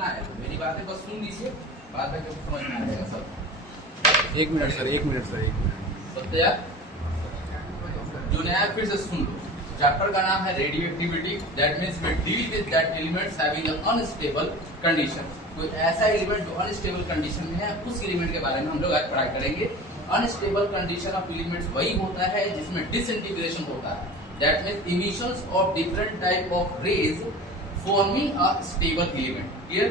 समझना है, मेरी बातें बस सुन लीजिए, बाद में समझ में आ जाएगा सब। एक मिनट सर, एक मिनट। सब तैयार? जो नया फिर से सुन लो। चैप्टर का नाम है radioactivity, that means we deal with that elements having an unstable condition. कोई ऐसा एलिमेंट जो अनस्टेबल कंडीशन में है, उस एलिमेंट के बारे में हम लोग आज पढ़ाई करेंगे। अनस्टेबल कंडीशन ऑफ एलिमेंट्स वही होता है जिसमें डिसइंटीग्रेशन होता है, that means emissions of different type of rays forming a stable element. Clear?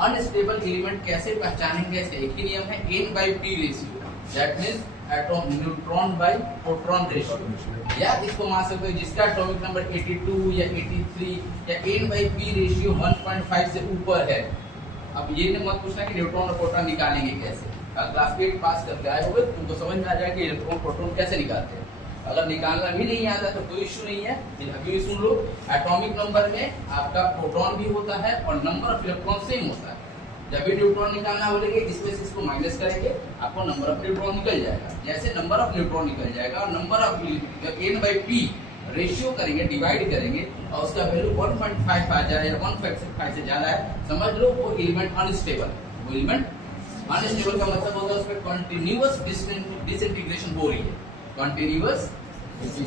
Unstable element कैसे पहचानेंगे? एक ही नियम है, n/p ratio, that means atom neutron by proton ratio. या इसको मान सकते हो जिसका एटॉमिक नंबर 82 या 83 या n/p रेशियो 1.5 से ऊपर है। अब ये मत पूछना कि न्यूट्रॉन और प्रोटॉन निकालेंगे कैसे। क्लास 8 पास करके आए होगे तुमको समझ में आ जाएगा कि इलेक्ट्रॉन प्रोटॉन कैसे निकालते हैं। अगर निकालना भी नहीं आता तो कोई इश्यू नहीं है, अभी सुन लो। एटॉमिक नंबर में आपका प्रोटॉन भी होता है और नंबर ऑफ इलेक्ट्रॉन सेम होता है। जब भी न्यूट्रॉन निकालना बोलेंगे इसमें से इसको माइनस करेंगे, आपको नंबर ऑफ न्यूट्रॉन निकल जाएगा। जैसे नंबर ऑफ न्यूट्रॉन निकल जाएगा और नंबर ऑफ n/p रेशियो करेंगे, डिवाइड करेंगे और उसका वैल्यू 1.5 आ जाए या 1.5 से ज्यादा है, समझ लो वो एलिमेंट अनस्टेबल। वो एलिमेंट अनस्टेबल का मतलब होता है उसमें कंटिन्यूअस डिसइंटीग्रेशन हो रही है। कंटिन्यूअस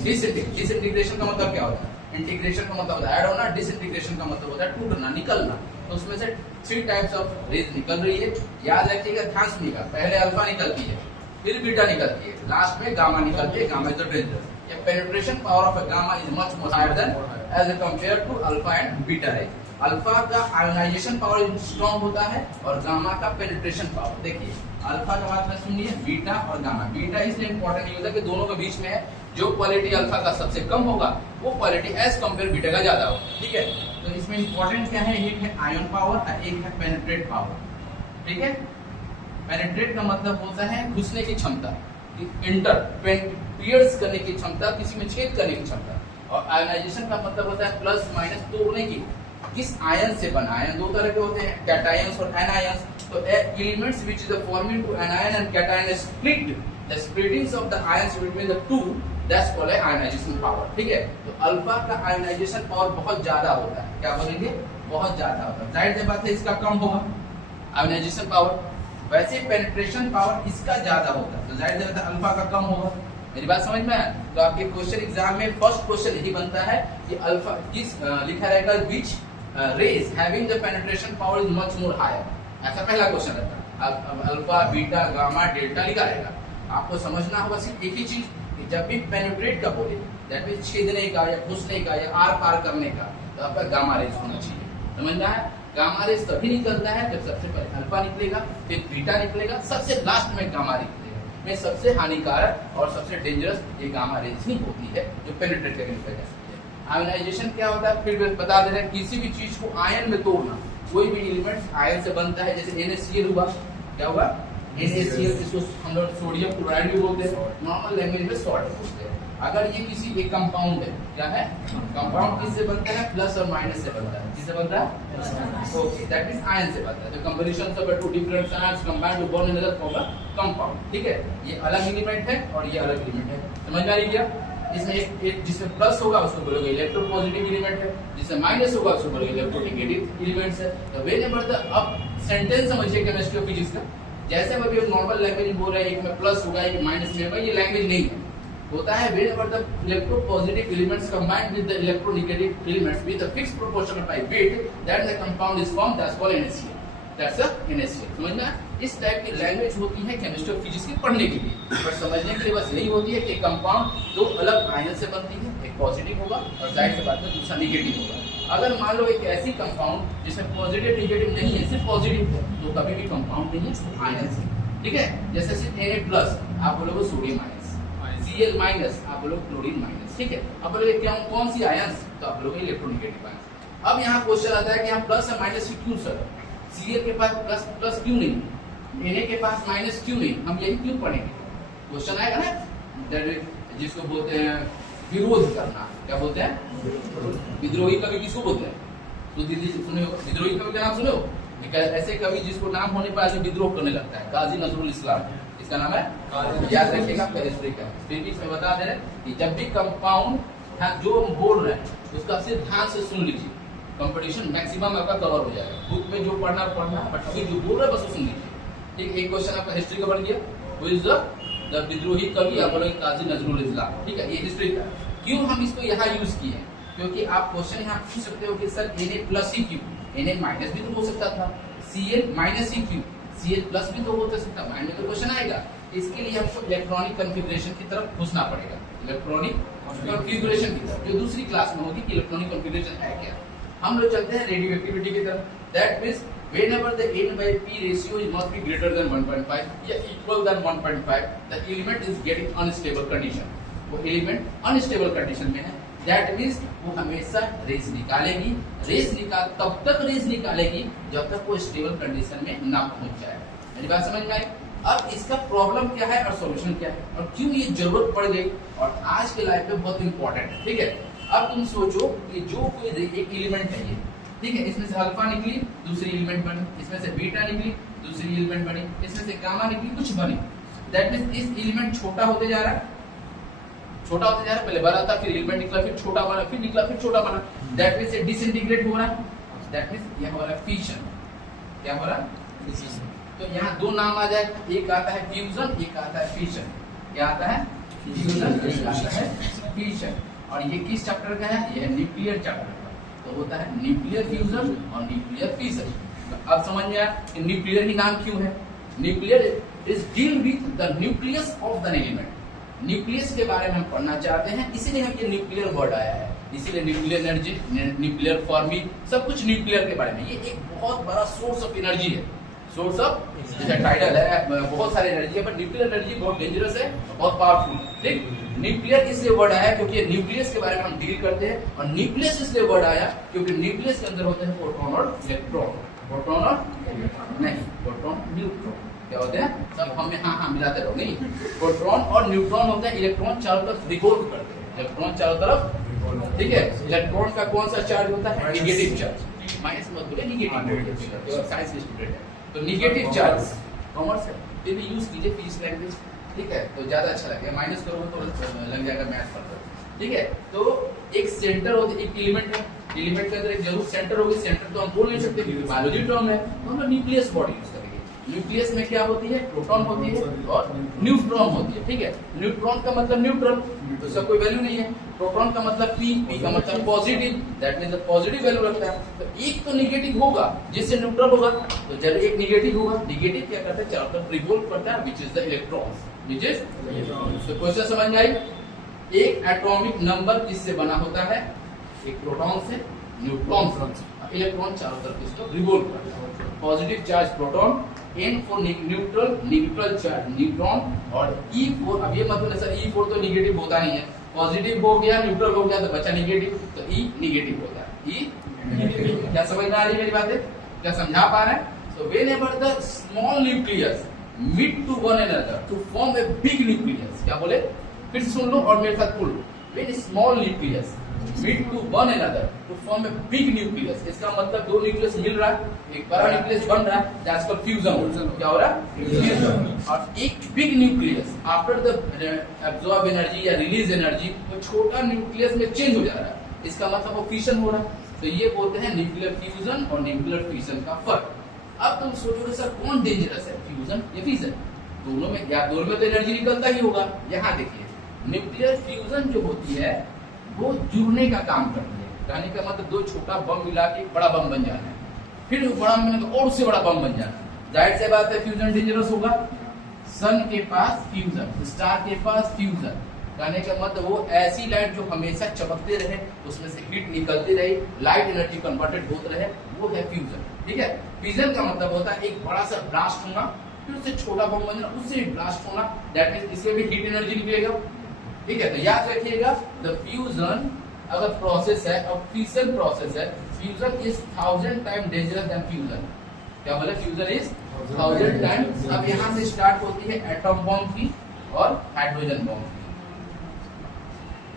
डिसइंटीग्रेशन का मतलब क्या होता है? इंटीग्रेशन का मतलब होता है ऐड होना, डिसइंटीग्रेशन का मतलब होता है टूटना, निकलना। तो उसमें से 3 टाइप्स ऑफ रेज निकल रही है। याद रखिएगा, ध्यान सुनिएगा। पहले अल्फा निकलती है, फिर बीटा निकलती है, लास्ट में गामा निकलती है। Gamma is the danger. The penetration power of a gamma is much more higher than as compared to alpha and beta rays. Alpha का आयोनाइजेशन पावर स्ट्रॉन्ग होता है और गामा का पेनिट्रेशन पावर। देखिए alpha का बात में सुनिए, बीटा और गामा। बीटा इसलिए इंपॉर्टेंट नहीं होता कि दोनों के बीच में है, जो क्वालिटी अल्फा का सबसे कम होगा वो क्वालिटी एज कंपेयर बीटा का ज्यादा होगा। ठीक है, तो इसमें इंपॉर्टेंट क्या है? एक है आयन पावर और एक है पेनिट्रेट पावर। ठीक है, पेनिट्रेट का मतलब होता है घुसने की क्षमता, पियर्स करने की क्षमता, किसी में छेद करने की क्षमता। और आयनाइजेशन का मतलब होता है प्लस माइनस तोड़ने की। किस आयन से बना? आयन दो तरह के होते हैं, कैटायंस और एनायंस। तो elements which is forming to anion and cation split, the splittings of the ions between the two, that's called ionisation power. ठीक है, तो अल्फा का आयनाइजेशन पावर बहुत ज्यादा होता है। क्या बोलेंगे? बहुत ज्यादा होता है। जाहिर सी बात है इसका कम होगा आयनाइजेशन पावर। वैसे पेनिट्रेशन पावर इसका ज्यादा होता है, तो जाहिर सी बात है अल्फा का कम होगा। मेरी बात समझ में आया? तो आपके क्वेश्चन एग्जाम में फर्स्ट क्वेश्चन यही बनता है कि अल्फा किस लिखा रहेगा which rays having the penetration power is much more higher. ऐसा पहला क्वेश्चन रहता है। अल्फा, बीटा, गामा, डेल्टा लिखा रहेगा। आपको समझना होगा सिर्फ एक ही चीज कि जब भी पेनिट्रेट का बोले, दैट मींस छेदने का या घुसने का या आर पार करने का, तो आपका गामा रेज होना चाहिए। समझ में आया? गामा रेज तभी निकलता है जब सबसे पहले अल्फा निकलेगा, फिर बीटा निकलेगा, सबसे लास्ट में गामा निकलेगा। में सबसे हानिकारक और सबसे डेंजरस ये गामा रेज ही होती है जो पेनिट्रेट करके निकल जाती है। आयनाइजेशन क्या होता है फिर बता दे रहे हैं, किसी भी चीज को आयन में तोड़ना। कोई भी एलिमेंट आयन से बनता है, जैसे NaCl हुआ। क्या हुआ? NaCl, जिसको हम लोग सोडियम क्लोराइड भी बोलते हैं, नॉर्मल लैंग्वेज में सॉल्ट बोलते हैं। अगर ये किसी एक कंपाउंड है, क्या है? कंपाउंड किससे बनता है? प्लस और माइनस से बनता है। किससे बनता है? ओके, दैट मींस आयन से बनता है। The composition of two different ions combined to form another form a compound. ठीक है, ये अलग एलिमेंट है और ये अलग एलिमेंट है। समझ में आ रही क्या? इसमें एक जिसमें प्लस होगा उसको बोलोगे इलेक्ट्रोपॉजिटिव एलिमेंट है, जिसमें माइनस होगा उसको बोलोगे इलेक्ट्रोनेगेटिव एलिमेंट्स है। तो व्हेनेवर द अब सेंटेंस समझिए केमिस्ट्री और फिजिक्स का। जैसे अभी हम नॉर्मल लैंग्वेज बोल रहे हैं, एक में प्लस होगा एक माइनस में होगा, ये लैंग्वेज नहीं है। होता है whenever the electropositive elements combined with the electronegative elements with a fixed proportional by weight, then the compound is formed, that's called NaCl. That's a NaCl. समझना? इस टाइप की लैंग्वेज होती है केमिस्ट्री और फिजिक्स की पढ़ने के लिए, पर समझने के लिए बस यही होती है कि कंपाउंड दो अलग आयन से बनती है, एक पॉजिटिव होगा और जाहिर सी बात है दूसरा नेगेटिव होगा। अगर मान लो एक ऐसी कंपाउंड जिसमें पॉजिटिव नेगेटिव नहीं है, सिर्फ पॉजिटिव है, तो कभी भी कंपाउंड नहीं है, आयन से। ठीक है, जैसे सिर्फ Na+ आप बोलोगे सोडियम आयन, Cl- आप बोलोगे क्लोरीन माइनस। ठीक है, अब बोलोगे क्या कौन सी आयंस? तो आप बोलोगे इलेक्ट्रोनेगेटिव आयंस। अब यहाँ क्वेश्चन आता है कि हम प्लस और माइनस क्यों सर? Cl के पास प्लस क्यों नहीं, Na के पास माइनस क्यों नहीं? हम यही क्यों पढ़ेंगे? क्वेश्चन आएगा ना, जिसको बोलते हैं विरोध करना। क्या बोलते हैं? विद्रोही कवि किसको बोलते हैं? तो दीदी सुने हो विद्रोही कवि का नाम सुने हो? ऐसे कवि जिसको नाम होने पर आदमी विद्रोह करने लगता है, काजी नजरुल इस्लाम, इसका नाम है। याद रखिएगा, फिजिक्स में बता दे रहे कि जब भी कंपाउंड जो हम बोल रहे हैं उसका सिर्फ ध्यान से सुन लीजिए। कंपटीशन मैक्सिमम आपका कवर हो जाएगा। बुक में जो पढ़ना बट अभी जो बोल रहा है बस सुन लीजिए। ठीक, एक क्वेश्चन आपका हिस्ट्री का बन गया, हु इज द विद्रोही कवि, आप बोलोगे काजी नजरुल इस्लाम। ठीक है, ये हिस्ट्री का। क्यों हम इसको यहाँ यूज किए, क्योंकि आप क्वेश्चन यहाँ पूछ सकते हो कि सर Na प्लस ही क्यों, Na माइनस भी तो हो सकता था, Cl माइनस ही क्यों, Cl प्लस भी तो हो सकता, माइंड में तो क्वेश्चन आएगा। इसके लिए हमको इलेक्ट्रॉनिक कॉन्फ़िगरेशन की तरफ घुसना पड़ेगा, इलेक्ट्रॉनिक कॉन्फ़िगरेशन की तरफ, जो दूसरी क्लास में होगी कि इलेक्ट्रॉनिक कॉन्फ़िगरेशन है क्या। हम लोग चलते हैं रेडियोएक्टिविटी की तरफ। That means whenever the N/P ratio must be greater than 1.5 या equal than 1.5, the element is getting unstable condition। वो एलिमेंट अनस्टेबल कंडीशन में है, दैट मींस वो हमेशा रेस निकालेगी। तब तक रेस निकालेगी जब तक वो स्टेबल कंडीशन में ना पहुंच जाए। मेरी बात समझ में आई? अब इसका प्रॉब्लम क्या है और सॉल्यूशन क्या है और क्यों ये जरूरत पड़ गई और आज के लाइफ में बहुत इंपॉर्टेंट है। ठीक है, अब तुम सोचो कि जो कोई एक एलिमेंट है ये, ठीक है, इसमें से अल्फा निकली दूसरी एलिमेंट बनी, इसमें से बीटा निकली दूसरी एलिमेंट बनी, इसमें से गामा निकली कुछ बनी। दैट मींस इस एलिमेंट छोटा होते जा रहा है, पहले बड़ा था, फिर एलिमेंट निकला, फिर छोटा बना, फिर निकला, फिर छोटा बना। दैट मींस ये डिसइंटीग्रेट हो रहा है, दैट मींस ये हो रहा है फिशन। क्या हो रहा है? फिशन। तो यहाँ दो नाम आ जाएगा, एक आता है फ्यूजन, एक आता है फिशन। क्या आता है? फ्यूजन, एक आता है फिशन। और ये किस चैप्टर का है? ये है न्यूक्लियर चैप्टर का। तो होता है न्यूक्लियर फ्यूजन और न्यूक्लियर फिशन। तो अब समझ में आया कि न्यूक्लियर ही नाम क्यों है। Nuclear is deal with the nucleus of the element. Nucleus के बारे में हम पढ़ना चाहते हैं, इसीलिए हम ये न्यूक्लियर वर्ड आया है। इसीलिए न्यूक्लियर एनर्जी, न्यूक्लियर फॉर्मिंग, सब कुछ न्यूक्लियर के बारे में। ये एक बहुत बड़ा सोर्स ऑफ एनर्जी है, सोर्स ऑफ, जैसे टाइडल है, बहुत सारी एनर्जी है, पर न्यूक्लियर एनर्जी बहुत डेंजरस है, बहुत पावरफुल। ठीक, न्यूक्लियर इसलिए वर्ड आया क्योंकि न्यूक्लियस के बारे में हम डील करते हैं। और न्यूक्लियस इसलिए वर्ड आया क्योंकि न्यूक्लियस के अंदर होते हैं प्रोटॉन और इलेक्ट्रॉन। प्रोटॉन और नहीं, प्रोटॉन न्यूट्रॉन क्या होते हैं, सब हमें हाँ मिलाते रहो। नहीं, प्रोटॉन और न्यूट्रॉन होते हैं, इलेक्ट्रॉन चारों तरफ रिवॉल्व करते हैं, इलेक्ट्रॉन चारों तरफ। ठीक है, इलेक्ट्रॉन का कौन सा चार्ज होता है? Negative charge. माइनस मत बोले, नेगेटिव। साइंस के स्टूडेंट है तो नेगेटिव चार्ज, कॉमर्स है फिर भी यूज कीजिए फिजिक्स लैंग्वेज। ठीक है, तो ज्यादा अच्छा लगेगा, माइनस करोगे तो लग जाएगा मैथ पर। ठीक है, तो एक सेंटर होता है, एक एलिमेंट है, एलिमेंट के अंदर एक जरूर सेंटर होगी। सेंटर तो हम बोल नहीं सकते क्योंकि बायोलॉजी टर्म है, तो हम न्यूक्लियस बॉडी यूज करेंगे। न्यूक्लियस में क्या होती है? प्रोटॉन होती है और न्यूट्रॉन होती है। ठीक है, न्यूट्रॉन का मतलब न्यूट्रल, तो इसका कोई वैल्यू नहीं है। प्रोटॉन का मतलब पी का मतलब positive, that means positive value रखता है। तो एक तो नेगेटिव होगा जिससे न्यूट्रल होगा, तो जब एक नेगेटिव होगा, नेगेटिव क्या करता है? चारों तरफ रिवॉल्व करता है, which is the electron, which is. तो क्वेश्चन समझ में आई? एक एटॉमिक नंबर किससे बना होता है? एक प्रोटॉन से, न्यूट्रॉन से। इलेक्ट्रॉन चारों तरफ इसको रिवॉल्व करता है। Positive charge proton, N for neutral charge neutron, और E फॉर, अब ये मतलब सर E फॉर तो नेगेटिव होता नहीं है, पॉजिटिव हो गया, न्यूट्रल हो गया तो बचा नेगेटिव, तो E नेगेटिव होता है। E negative. क्या समझ में आ रही है मेरी बातें? क्या समझा पा रहे हैं? So whenever the small nucleus meet to one another to form a big nucleus, क्या बोले? फिर सुन लो और मेरे साथ बोलो। When small nucleus meet to one another to form a big nucleus, इसका मतलब दो न्यूक्लियस मिल रहा है, एक बड़ा न्यूक्लियस बन रहा है, दैट्स कॉल्ड फ्यूजन। क्या हो रहा है? फ्यूजन। और एक big nucleus after the absorb energy या रिलीज एनर्जी, तो छोटा न्यूक्लियस में चेंज हो जा रहा है, इसका मतलब वो फिशन हो रहा है। तो ये बोलते हैं न्यूक्लियर फ्यूजन और न्यूक्लियर फिशन का फर्क। अब तुम सोचोगे सर कौन डेंजरस है, फ्यूजन या फिशन? दोनों में, या दोनों में तो एनर्जी निकलता ही होगा। यहाँ देखिए, न्यूक्लियर फ्यूजन जो होती है वो जुड़ने का काम करती है। कहने का मतलब दो छोटा बम मिला के बड़ा बम बन जाना है, फिर बड़ा मिला और उससे बड़ा बम बन जाना है। जाहिर सी बात है फ्यूजन डेंजरस होगा। सन के पास फ्यूजन, स्टार के पास फ्यूजन, कहने का मतलब वो ऐसी लाइट जो हमेशा चमकते रहे, उसमें से हीट निकलती रही, लाइट एनर्जी कन्वर्टेड होते रहे, वो है फ्यूजन। ठीक है, फिजन का मतलब होता है एक बड़ा सा ब्लास्ट होना, फिर उससे छोटा बम बनना, उससे भी ब्लास्ट होना, दैट मींस इसमें भी हीट एनर्जी निकलेगा। ठीक है, तो याद रखिएगा द फ्यूजन अगर प्रोसेस है और फिशन प्रोसेस है, fusion is 1000 time dangerous than fusion. क्या बोले? Fusion is 1000 time. अब यहाँ से स्टार्ट होती है एटम बम की और हाइड्रोजन बम की।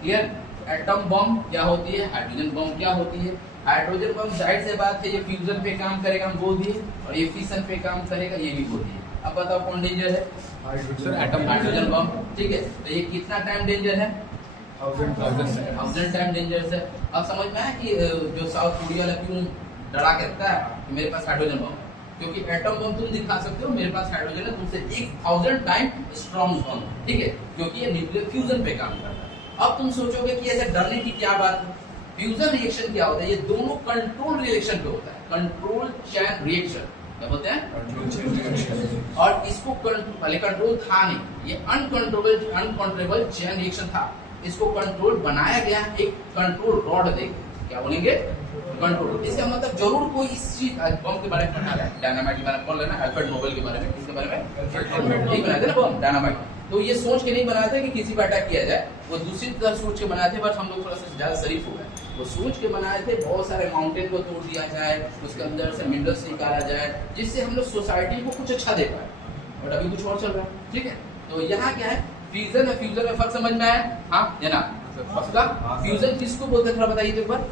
क्लियर? एटम बम क्या होती है, हाइड्रोजन बम क्या होती है। हाइड्रोजन बम जाहिर से बात है ये फ्यूजन पे काम करेगा, हम बोल दिए, और ये फिशन पे काम करेगा, ये भी बोल दिए। अब बताओ कौन डेंजर है? Hydrogen bomb. ठीक है, तो ये कितना टाइम डेंजर है? 1000 टाइम डेंजरस है। अब समझ में आया कि जो साउथ कोरिया वाला क्यों डरा के रखता है कि मेरे पास हाइड्रोजन बम है, क्योंकि एटम बम तुम दिखा सकते हो, मेरे पास हाइड्रोजन है तुमसे 1000 टाइम स्ट्रॉन्ग बम, ठीक है, क्योंकि ये न्यूक्लियर फ्यूजन पे काम करता है। अब तुम सोचोगे कि ऐसे डरने की क्या बात है, फ्यूजन रिएक्शन क्या होता है, ये दोनों कंट्रोल रिएक्शन पे होता है, कंट्रोल चेन रिएक्शन क्या बोलते हैं, और इसको पहले कंट्रोल था नहीं, ये अनकंट्रोलेबल चेन रिएक्शन था, इसको कंट्रोल बनाया गया एक कंट्रोल रॉड दे, क्या बोलेंगे कंट्रोल। इसका मतलब जरूर कोई इस चीज बम के बारे में पढ़ा है, डायनामाइट के बारे में पढ़ लेना, अल्फ्रेड नोबेल के बारे में, किसके बारे में, नहीं बनाए थे ना बम डायनामाइट, तो ये सोच के नहीं बनाया था कि किसी पर अटैक किया जाए, वो दूसरी तरह सोच के बनाए थे, बट हम लोग थोड़ा सा ज्यादा शरीफ हो गए, वो सोच के बनाए थे बहुत सारे माउंटेन को तोड़ दिया जाए, उसके अंदर से मिनरल्स निकाला जाए, जिससे हम लोग सोसाइटी को कुछ अच्छा दे पाए, बट अभी कुछ और चल रहा है, ठीक है। तो यहाँ क्या है, फ्यूजन और फ्यूजन में फर्क समझ में आया, हाँ या ना, फ्यूजन किसको बोलते हैं थोड़ा बताइए तो एक बार।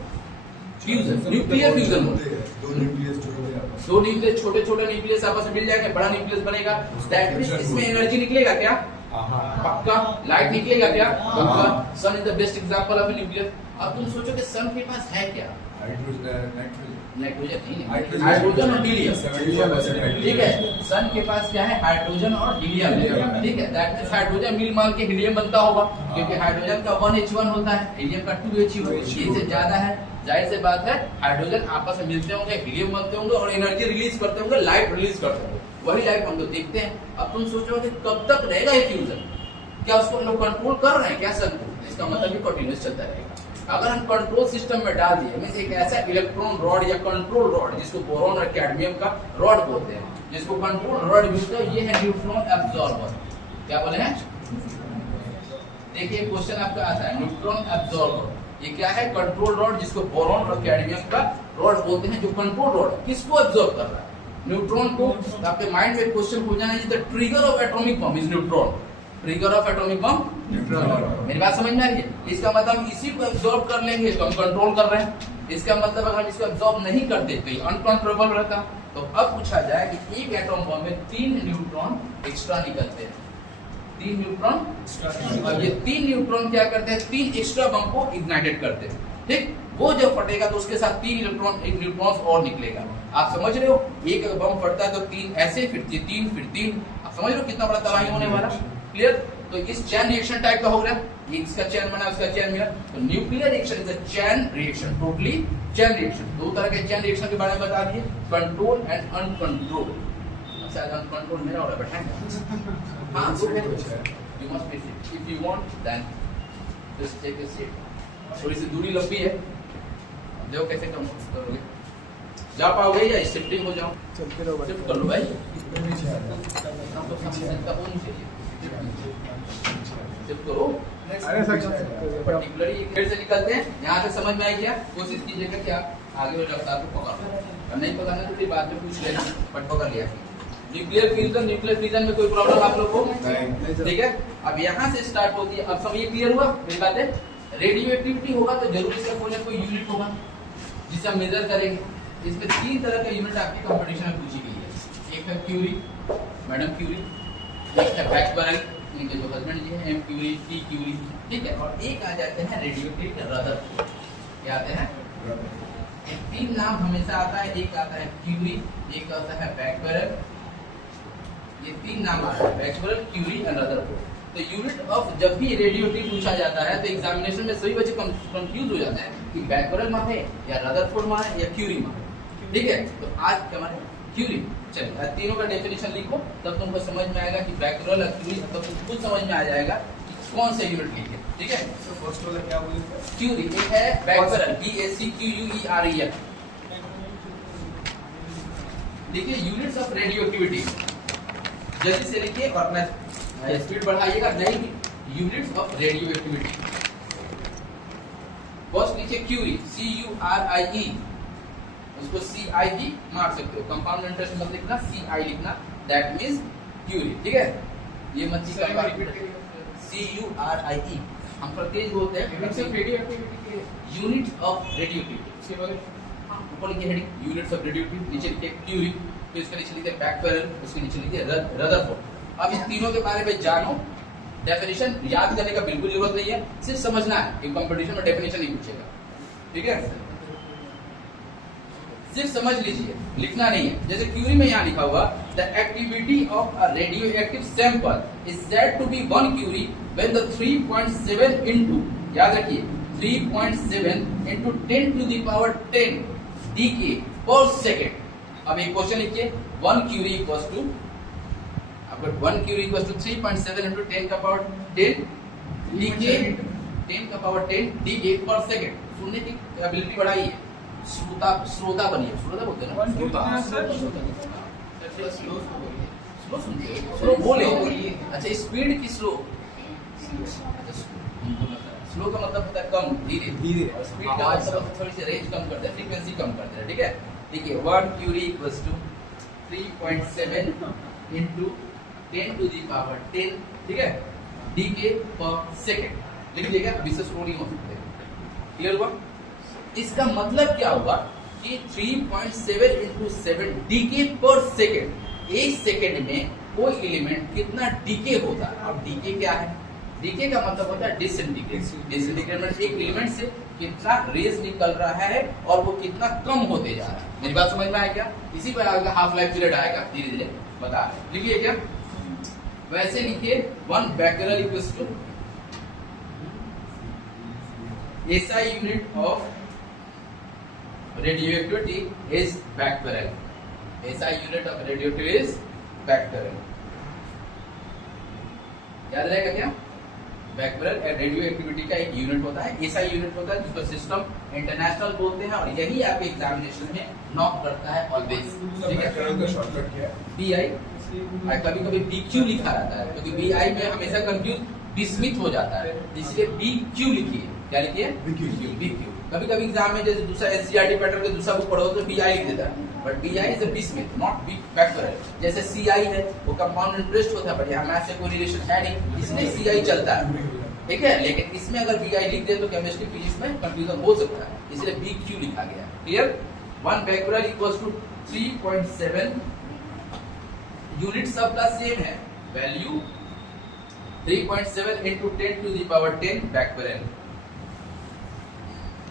फ्यूजन न्यूक्लियर फ्यूजन होता है, दो न्यूक्लियस छोटे छोटे न्यूक्लियस आपस में मिल जाएंगे, बड़ा न्यूक्लियस बनेगा, दैट मींस इसमें एनर्जी निकलेगा क्या, पक्का, लाइट निकलेगा क्या, पक्का। Sun is the best example of nuclear. अब तुम सोचो कि सन के पास है क्या, नाइट्रोजन नहीं, हाइड्रोजन और हीलियम, ठीक है, सन के पास क्या है, हाइड्रोजन और हीलियम, ठीक है, दैट मींस हाइड्रोजन मिल मार के हीलियम बनता होगा, क्योंकि हाइड्रोजन का 1H1 होता है, हीलियम का 2He इससे ज्यादा है, जाहिर सी बात है हाइड्रोजन आपस में मिलते होंगे, हीलियम बनते होंगे और एनर्जी रिलीज करते होंगे, लाइट रिलीज करते होंगे, वही लाइट हम लोग देखते हैं। अब तुम सोचो कि कब तक रहेगा ये फ्यूजन, क्या उसको हम लोग कंट्रोल कर रहे हैं क्या सन को, इसका मतलब ये कंटिन्यूस चलता रहेगा। अगर हम कंट्रोल सिस्टम में डाल दिए, मींस एक ऐसा इलेक्ट्रॉन रॉड या कंट्रोल रॉड जिसको बोरॉन और कैडमियम का रॉड बोलते हैं, जिसको कंट्रोल रॉड बोलते हैं, ये है न्यूट्रॉन एब्जॉर्बर, क्या बोले हैं, देखिए क्वेश्चन आपका आता है न्यूट्रॉन एब्जॉर्बर, ये क्या है, कंट्रोल रॉड जिसको बोरॉन और कैडमियम का रॉड बोलते हैं, जो कंट्रोल रॉड किसको एब्जॉर्ब कर रहा है, न्यूट्रॉन को। आपके माइंड में क्वेश्चन हो जाना है, the trigger of atomic bomb is neutron, trigger of atomic bomb neutron, मेरी बात समझ में आ रही है, इसका मतलब इसी को एब्जॉर्ब कर लेंगे तो हम कंट्रोल कर रहे हैं, इसका मतलब अगर हम इसको एब्जॉर्ब नहीं करते तो ये अनकंट्रोलेबल रहता। तो अब पूछा जाए कि एक एटॉम बम में 3 न्यूट्रॉन एक्स्ट्रा निकलते हैं, 3 न्यूट्रॉन, और ये 3 न्यूट्रॉन क्या करते हैं, 3 एक्स्ट्रा बम को इग्नाइटेड करते हैं, ठीक, वो जब फटेगा तो उसके साथ 3 न्यूट्रॉन्स और निकलेगा। आप समझ रहे हो, एक अगर बम फटता है तो 3 ऐसे, फिर 3, फिर 3, आप समझ रहे हो कितना बड़ा तबाही होने वाला, क्लियर। तो इस चेन रिएक्शन टाइप का हो गया, इसका चेन बना उसका चेन मिला, तो nuclear reaction is a chain reaction, totally chain reaction. दो तरह के चेन रिएक्शन के बारे में बता दिए, कंट्रोल एंड अनकंट्रोल। शायद अनकंट्रोल मेरा हो रहा है, बैठा हां so you must be sit, if you want then just take a seat. थोड़ी सी दूरी लंबी है, देखो कैसे कम करोगे, जा पाओगे या शिफ्टिंग हो जाओ, चलते रहो, शिफ्ट कर लो भाई, हम तो समझ का होनी चाहिए, शिफ्ट करो। अरे सर पर्टिकुलरली फिर से निकलते हैं, यहाँ से समझ में आई क्या, कोशिश कीजिएगा कि आप आगे वाले रफ्तार को पकड़, और नहीं पकड़ना तो फिर बाद में पूछ लेना, बट पकड़ लिया। न्यूक्लियर फ्यूजन में कोई प्रॉब्लम आप लोग को, ठीक है। अब यहाँ से स्टार्ट होती है, अब सब ये क्लियर हुआ मेरी बात है। रेडियो एक्टिविटी होगा तो जरूर इसका कोई यूनिट होगा जिसे हम मेजर करेंगे। इसमें 3 तरह के यूनिट आपकी कंपटीशन में पूछी गई है, एक है क्यूरी, मैडम क्यूरी, एक है बैक्सबर्ग, इनके जो हस्बैंड जी हैं, एम क्यूरी, टी क्यूरी, ठीक है, और एक आ जाते हैं रेडियोएक्टिव रदरफोर्ड, क्या आते हैं, 3 नाम हमेशा आता है, एक आता है क्यूरी, एक आता है बैक्सबर्ग, ये 3 नाम आते हैं, बैक्सबर्ग, क्यूरी एंड रदरफोर्ड। तो यूनिट ऑफ जब भी रेडियोएक्टिव पूछा जाता है तो एग्जामिनेशन में सभी बच्चे कंफ्यूज हो जाते हैं कि बैक्सबर्ग मान है या रदरफोर्ड मान है या क्यूरी मान, ठीक है। तो आज क्या मान क्यूरी, चलिए तीनों का डेफिनेशन लिखो, तब तुमको समझ में आएगा कि बैक्सबर्ग और क्यूरी, तब तुमको खुद समझ में आ जाएगा कि कौन सा यूनिट लिखे, ठीक है। तो फर्स्ट वाला क्या बोले, क्यूरी, एक है बैक्सबर्ग, BACQUEREF। देखिए यूनिट्स ऑफ रेडियोएक्टिविटी, जल्दी से लिखिए और अपना स्पीड बढ़ाइएगा, नहीं यूनिट्स ऑफ रेडियोएक्टिविटी। फर्स्ट नीचे क्यूरी, CURIE, उसको CIE मार सकते हो, कंपाउंड इंटरेस्ट मत लिखना, CI लिखना, दैट मींस क्यूरी, ठीक है। ये मत लिखना, CURIE हम पर तेज बोलते हैं, यूनिट्स ऑफ रेडियोएक्टिविटी के यूनिट्स ऑफ रेडियोएक्टिविटी, उसके बाद ऊपर लिखिए हेडिंग यूनिट्स ऑफ रेडियोएक्टिविटी, नीचे लिखिए क्यूरी, फिर इसके नीचे लिखिए बैक्सबर्ग, उसके नीचे लिखिए रदरफोर्ड। अब इन तीनों के बारे में जानो, डेफिनेशन याद करने का बिल्कुल जरूरत नहीं है, सिर्फ समझना है कि कंपटीशन में डेफिनेशन नहीं पूछेगा, ठीक है, सिर्फ समझ लीजिए, लिखना नहीं है। जैसे क्यूरी में यहाँ लिखा हुआ the activity of a radioactive sample is said to be 1 curie when the 3.7 into, याद रखिए 3.7 into 10 to the power 10 decay per second. अब एक क्वेश्चन लिखिए 1 क्यूरी इक्वल्स टू, आपको 1 क्यूरी इक्वल्स टू 3.7 इनटू 10 का पावर 10 डीके, 10 का power 10 decay per second. सुनने की एबिलिटी बढ़ाइए, श्रोता बनिए, श्रोता बोलते हैं ना, स्लो सुनते हो, स्लो बोले, अच्छा स्पीड की स्लो, स्लो का मतलब होता है कम, धीरे धीरे, और स्पीड का मतलब थोड़ी सी रेंज कम करते हैं, फ्रीक्वेंसी कम करते हैं, ठीक है। देखिए 1 curie equals to 3.7 into 10 to the power 10, ठीक है, डीके पर सेकंड लिख लीजिएगा, अभी से स्लो नहीं हो सकते, क्लियर हुआ। इसका मतलब क्या हुआ कि 3.7 इंटू 7 डीके पर सेकेंड, एक सेकेंड में कोई एलिमेंट कितना डीके होता है। अब डीके क्या है, डीके का मतलब होता है डिसइंटीग्रेशन, डिसइंटीग्रेशन एक एलिमेंट से कितना रेज निकल रहा है और वो कितना कम होते जा रहा है। मेरी बात समझ में आया क्या? इसी पर आगे हाफ लाइफ पीरियड आएगा, धीरे धीरे बता लिखिए क्या, वैसे लिखिए 1 becquerel equals to SI unit of radioactivity is becquerel, SI unit of radioactivity is becquerel, याद रहेगा क्या? बैकबरल रेडियो एक्टिविटी का एक यूनिट होता है, एसआई यूनिट होता है जिसको सिस्टम इंटरनेशनल बोलते हैं, और यही आपके एग्जामिनेशन में नॉक करता है ऑलवेज, ठीक है। शॉर्टकट क्या है? बीआई, कभी कभी बीक्यू लिखा रहता है क्योंकि बीआई में हमेशा कंफ्यूज बिस्मिथ हो जाता है, इसलिए बीक्यू लिखिए, क्या लिखिए? बीक्यू। कभी कभी एग्जाम में जैसे दूसरा एनसीईआरटी पैटर्न के दूसरा बुक पढ़ो तो बीआई लिख देता है, but BI is a bismuth not becquerel. जैसे सीआई है वो कंपाउंड इंटरेस्ट होता है, बट यहाँ मैथ से कोई रिलेशन है नहीं, इसलिए सीआई चलता है, ठीक है। लेकिन इसमें अगर बीआई लिख दे तो केमिस्ट्री फिजिक्स में कंफ्यूजन हो सकता है, इसलिए बीक्यू लिखा गया, clear. 1 becquerel equals to 3.7, unit सबका सेम है, value 3.7 into 10 to the power 10 becquerel.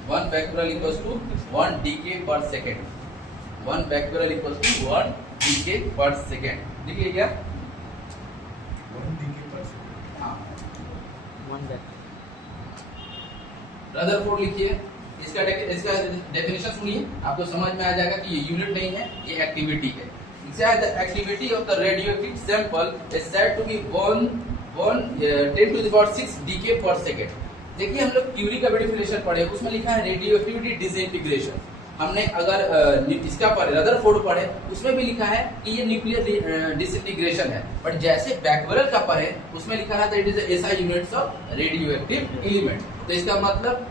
1 becquerel equals to 1 decay per second, 1 becquerel equals to 1 decay per second, लिखिए क्या? 1 डीके पर सेकंड, हाँ 1 बैक, रदरफोर्ड लिखिए, इसका डेफिनेशन सुनिए, आपको समझ में आ जाएगा कि ये यूनिट नहीं है, ये एक्टिविटी है। The activity of the radioactive sample is said to be 10 to the power 6 decay per second. देखिए हम लोग क्यूरी का भी डेफिनेशन पढ़े, उसमें लिखा है रेडियोएक्टिविटी डिसइंटीग्रेशन। हमने अगर इसका पढ़े, रदरफोर्ड पढ़े, उसमें भी लिखा है कि ये न्यूक्लियर डिसइंटीग्रेशन है, बट जैसे बैकबरल का पढ़े उसमें लिखा है it is SI units of radioactive element. तो इसका मतलब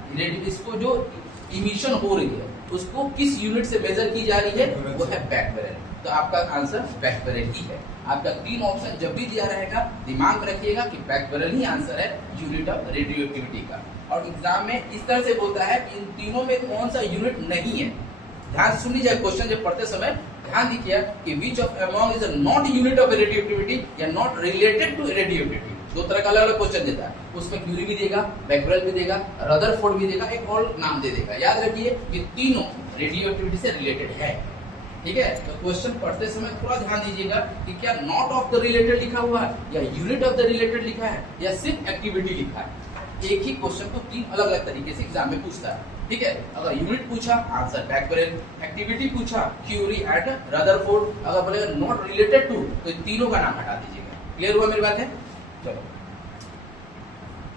इसको जो इमिशन हो रही है उसको किस यूनिट से मेजर की जा रही है, वो है बैकबरल। तो आपका आंसर बैकबरल ही है। आपका 3 ऑप्शन जब भी दिया रहेगा दिमाग में रखिएगा कि बैकबरल ही आंसर है यूनिट ऑफ रेडियोएक्टिविटी का। और एग्जाम में इस तरह से बोलता है कि इन तीनों में कौन सा यूनिट नहीं है। ध्यान सुन लीजिए, क्वेश्चन जब पढ़ते समय ध्यान दीजिए कि which of among is not unit of radioactivity या नॉट रिलेटेड टू रेडियोएक्टिविटी। 2 तरह का अलग अलग क्वेश्चन देता है, उसमें क्यूरी भी देगा, बैकबरल भी देगा, रदरफोर्ड भी देगा, एक और नाम दे देगा। याद रखिए ये तीनों रेडियोएक्टिविटी से रिलेटेड है, ठीक है। तो क्वेश्चन पढ़ते समय थोड़ा ध्यान दीजिएगा कि क्या नॉट ऑफ द रिलेटेड लिखा हुआ है या यूनिट ऑफ द रिलेटेड लिखा है या सिर्फ एक्टिविटी लिखा है। एक ही क्वेश्चन को 3 अलग अलग तरीके से एग्जाम में पूछता है, ठीक है। अगर यूनिट पूछा आंसर बैकबरल, एक्टिविटी पूछा क्यूरी एट रदरफोर्ड, अगर बोलेगा नॉट रिलेटेड टू तो तीनों का नाम हटा दीजिएगा। क्लियर हुआ मेरी बात है? चलो,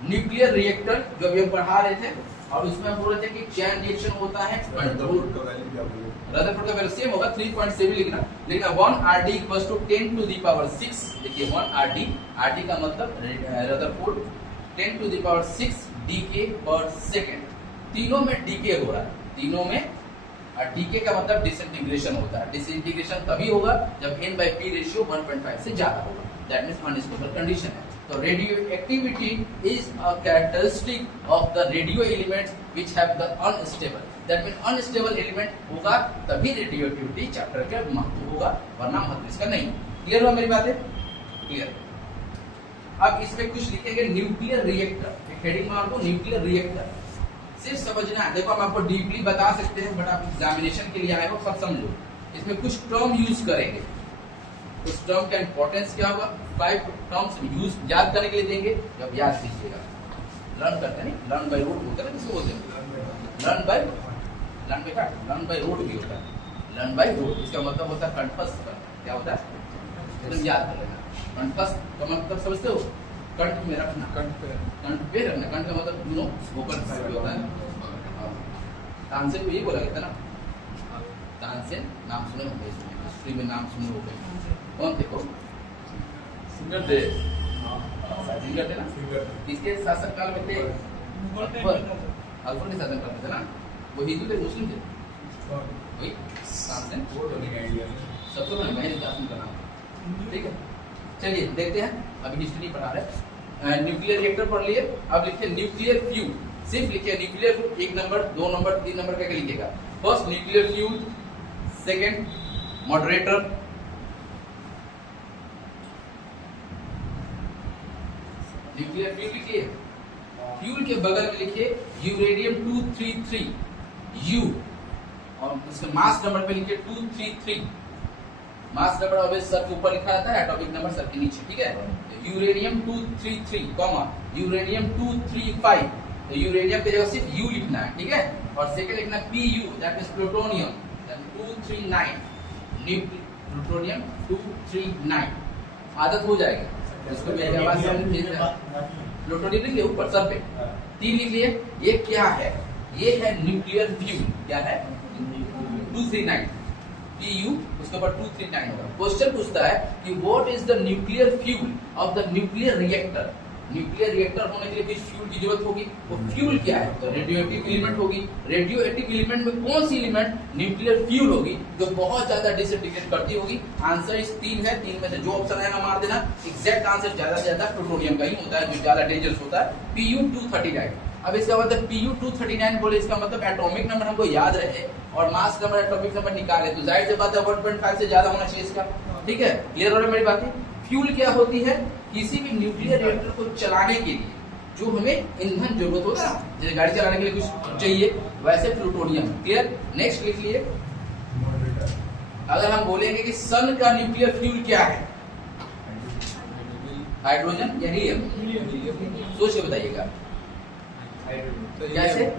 न्यूक्लियर रिएक्टर जो अभी हम पढ़ा रहे थे और उसमें हम बोल रहे थे कि चैन रिएक्शन होता है, रदरफोर्ड का वैल्यू क्या बोले? रदरफोर्ड का वैल्यू सेम होगा 3.7 लिखना 1 RD equals to 10 to the power 6। देखिए 1 RD, RD का मतलब Rutherford 10 to the power 6 decay per second. तीनों में डीके हो रहा है, तीनों में डीके का मतलब डिसइंटीग्रेशन होता है। डिसइंटीग्रेशन तभी होगा जब n/p रेशियो 1.5 से ज्यादा होगा, दैट मींस अनस्टेबल कंडीशन है। तो radioactivity is a characteristic of the radio elements which have the unstable, that means unstable element होगा तभी radioactivity चैप्टर का महत्व होगा, वरना महत्व इसका नहीं। क्लियर हुआ मेरी बात है? क्लियर। अब इसमें कुछ लिखेंगे न्यूक्लियर रिएक्टर, हेडिंग मार दो न्यूक्लियर रिएक्टर। सिर्फ समझना है, देखो हम आपको डीपली बता सकते हैं बट आप एग्जामिनेशन के लिए आए हो, सब समझो। इसमें कुछ टर्म यूज करेंगे, उस टर्म का इंपॉर्टेंस क्या होगा, 5 टर्म्स यूज याद करने के लिए देंगे, जब याद कीजिएगा। लर्न करते हैं, लर्न बाय रोट होता है ना, किसको बोलते हैं, लर्न बाय रोट भी होता है, लर्न बाय रोट। इसका मतलब होता है कंठस्थ करना। क्या होता है, एकदम याद कर लेना। कंठस्थ का मतलब समझते हो, कंठ में रखना, कंठ पे रखना। कंठ का मतलब यू नो स्पोकन होता है। तानसेन को ये बोला गया था ना, तानसेन नाम सुने होंगे, हिस्ट्री में नाम सुने होंगे। कौन थे, कौन सिंगर थे, सिंगर थे ना, किसके शासन काल में थे, अकबर के शासन काल में थे ना। वो हिंदू थे, मुस्लिम थे, वही तानसेन, सबसे बड़ा महल शासन का नाम। ठीक है, चलिए देखते हैं, अभी हिस्ट्री पढ़ा रहे। न्यूक्लियर रिएक्टर पढ़ लिए, अब लिखिए न्यूक्लियर फ्यूल। सिर्फ लिखिए nuclear fuel, 1 number 2 number 3 number करके लिखिएगा। First nuclear fuel, second moderator, nuclear fuel लिखिए। फ्यूल के बगल में लिखिए यूरेनियम 233 यू, और इसके मास नंबर पे लिखिए 233। मास नंबर ऑलवेज सर के ऊपर लिखा जाता है, एटॉमिक नंबर सर के नीचे। ठीक है, यूरेनियम 233 कॉमा यूरेनियम 235, तो यूरेनियम की जगह सिर्फ यू लिखना है। ठीक है, और सेकंड लिखना Pu, that is plutonium 239, plutonium 239। आदत हो जाएगी, इसको मेरी आवाज से प्लूटोनियम लिख लिए ऊपर सर पे। 3 लिख लिए। ये क्या है, ये है न्यूक्लियर फ्यूल। क्या है, 239 Pu, उसके ऊपर 239 होगा। क्वेश्चन पूछता है कि what is the nuclear fuel of the nuclear reactor. Nuclear reactor होने के लिए किस फ्यूल की जरूरत होगी, वो फ्यूल क्या है, तो रेडियो एक्टिव एलिमेंट होगी। रेडियो एक्टिव एलिमेंट में कौन सी एलिमेंट न्यूक्लियर फ्यूल होगी, जो बहुत ज्यादा डिसइंटीग्रेट करती होगी। आंसर इस 3 है, 3 में से जो ऑप्शन आएगा मार देना। एग्जैक्ट आंसर ज्यादा से ज्यादा प्लूटोनियम का ही होता है, जो ज्यादा डेंजरस होता है, Pu-239। अब इसका मतलब Pu-239 बोले, इसका मतलब एटॉमिक नंबर हमको याद रहे और मास नंबर एटॉमिक नंबर निकाले, तो जाहिर सी बात है 1.5 से ज्यादा होना चाहिए इसका। ठीक है, क्लियर हो रहा है मेरी बात। फ्यूल क्या होती है, किसी भी न्यूक्लियर रिएक्टर को चलाने के लिए जो हमें ईंधन जरूरत होता है ना, जैसे गाड़ी चलाने के लिए कुछ चाहिए, वैसे प्लूटोनियम। क्लियर, नेक्स्ट लिख लिए। अगर हम बोलेंगे कि सन का न्यूक्लियर फ्यूल क्या है, हाइड्रोजन या हीलियम, सोच के बताइएगा कैसे।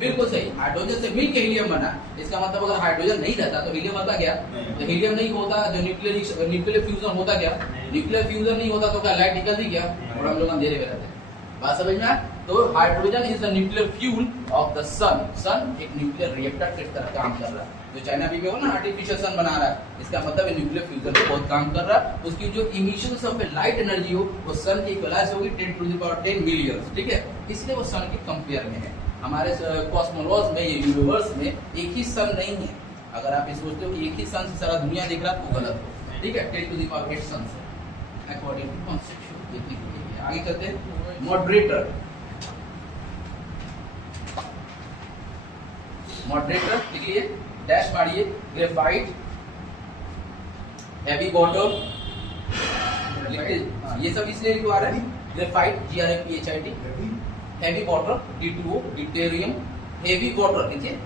बिल्कुल सही, हाइड्रोजन से मिलकर हीलियम बना। इसका मतलब अगर हाइड्रोजन नहीं रहता तो हीलियम आता क्या, तो हीलियम नहीं होता, जो न्यूक्लियर फ्यूजन होता क्या, न्यूक्लियर फ्यूजन नहीं होता तो क्या लाइट निकलती क्या, और हम लोग अंधेरे में रहते हैं। बात समझ में आए, तो hydrogen is the nuclear fuel of the sun. Sun एक न्यूक्लियर रिएक्टर की तरह काम कर रहा है, जो चाइना भी हो ना आर्टिफिशियल सन बना रहा है, इसका मतलब न्यूक्लियर फ्यूजन पे बहुत काम कर रहा है। उसकी जो इमिशंस ऑफ लाइट एनर्जी हो, वो सन की इक्वलाइज होगी 10⁻10 मिलियन। ठीक है, इसलिए वो सन के कंपेयर में है। हमारे कॉस्मोलॉज में, ये यूनिवर्स में एक ही सन नहीं है। अगर आप ये सोचते हो कि एक ही सन से सारा दुनिया देख रहा है तो गलत हो। ठीक है, 10⁻8 सन से अकॉर्डिंग टू कॉन्सेप्ट देखने के लिए। आगे चलते हैं, मॉडरेटर। मॉडरेटर लिखिए, डैश मारिए, ग्रेफाइट, हैवी वाटर, ये सब इसलिए लिखवा रहे हैं, graphite GRAPHIT, heavy water D2O, deuterium, heavy water लिखिए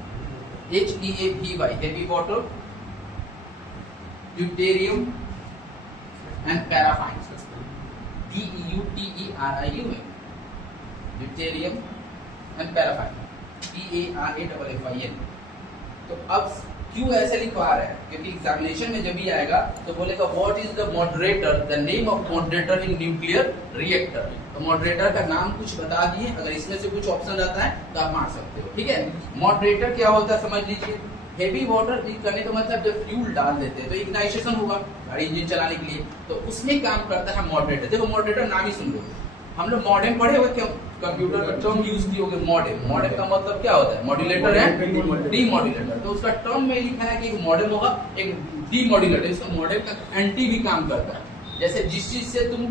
HEAVY, heavy water, deuterium and paraffin, DEUTERIUM, deuterium and paraffin, PARAFFIN। तो अब क्यों ऐसे लिखवा रहे हैं, क्योंकि एग्जामिनेशन में जब भी आएगा तो बोलेगा what is the moderator, the name of moderator in nuclear reactor. तो मॉडरेटर का नाम कुछ बता दिए, अगर इसमें से कुछ ऑप्शन रहता है तो आप मार सकते हो। ठीक है, मॉडरेटर क्या होता है समझ लीजिए। हेवी वाटर करने का मतलब जब फ्यूल डाल देते हैं तो इग्नाइजेशन होगा गाड़ी इंजन चलाने के लिए, तो उसमें काम करता है मॉडरेटर। देखो मॉडरेटर नाम ही सुन लो, हम लोग मॉडेम पढ़े हुए, क्यों कंप्यूटर में टर्म यूज किए होंगे मॉडेम। मॉडेम का मतलब क्या होता है, मॉड्यूलेटर है डीमॉड्यूलेटर। तो उसका टर्म में लिखा है कि एक मॉडेम होगा, एक डीमॉड्यूलेटर। इसका मॉडेम का एंटी भी काम करता है। जैसे जिस चीज से तुम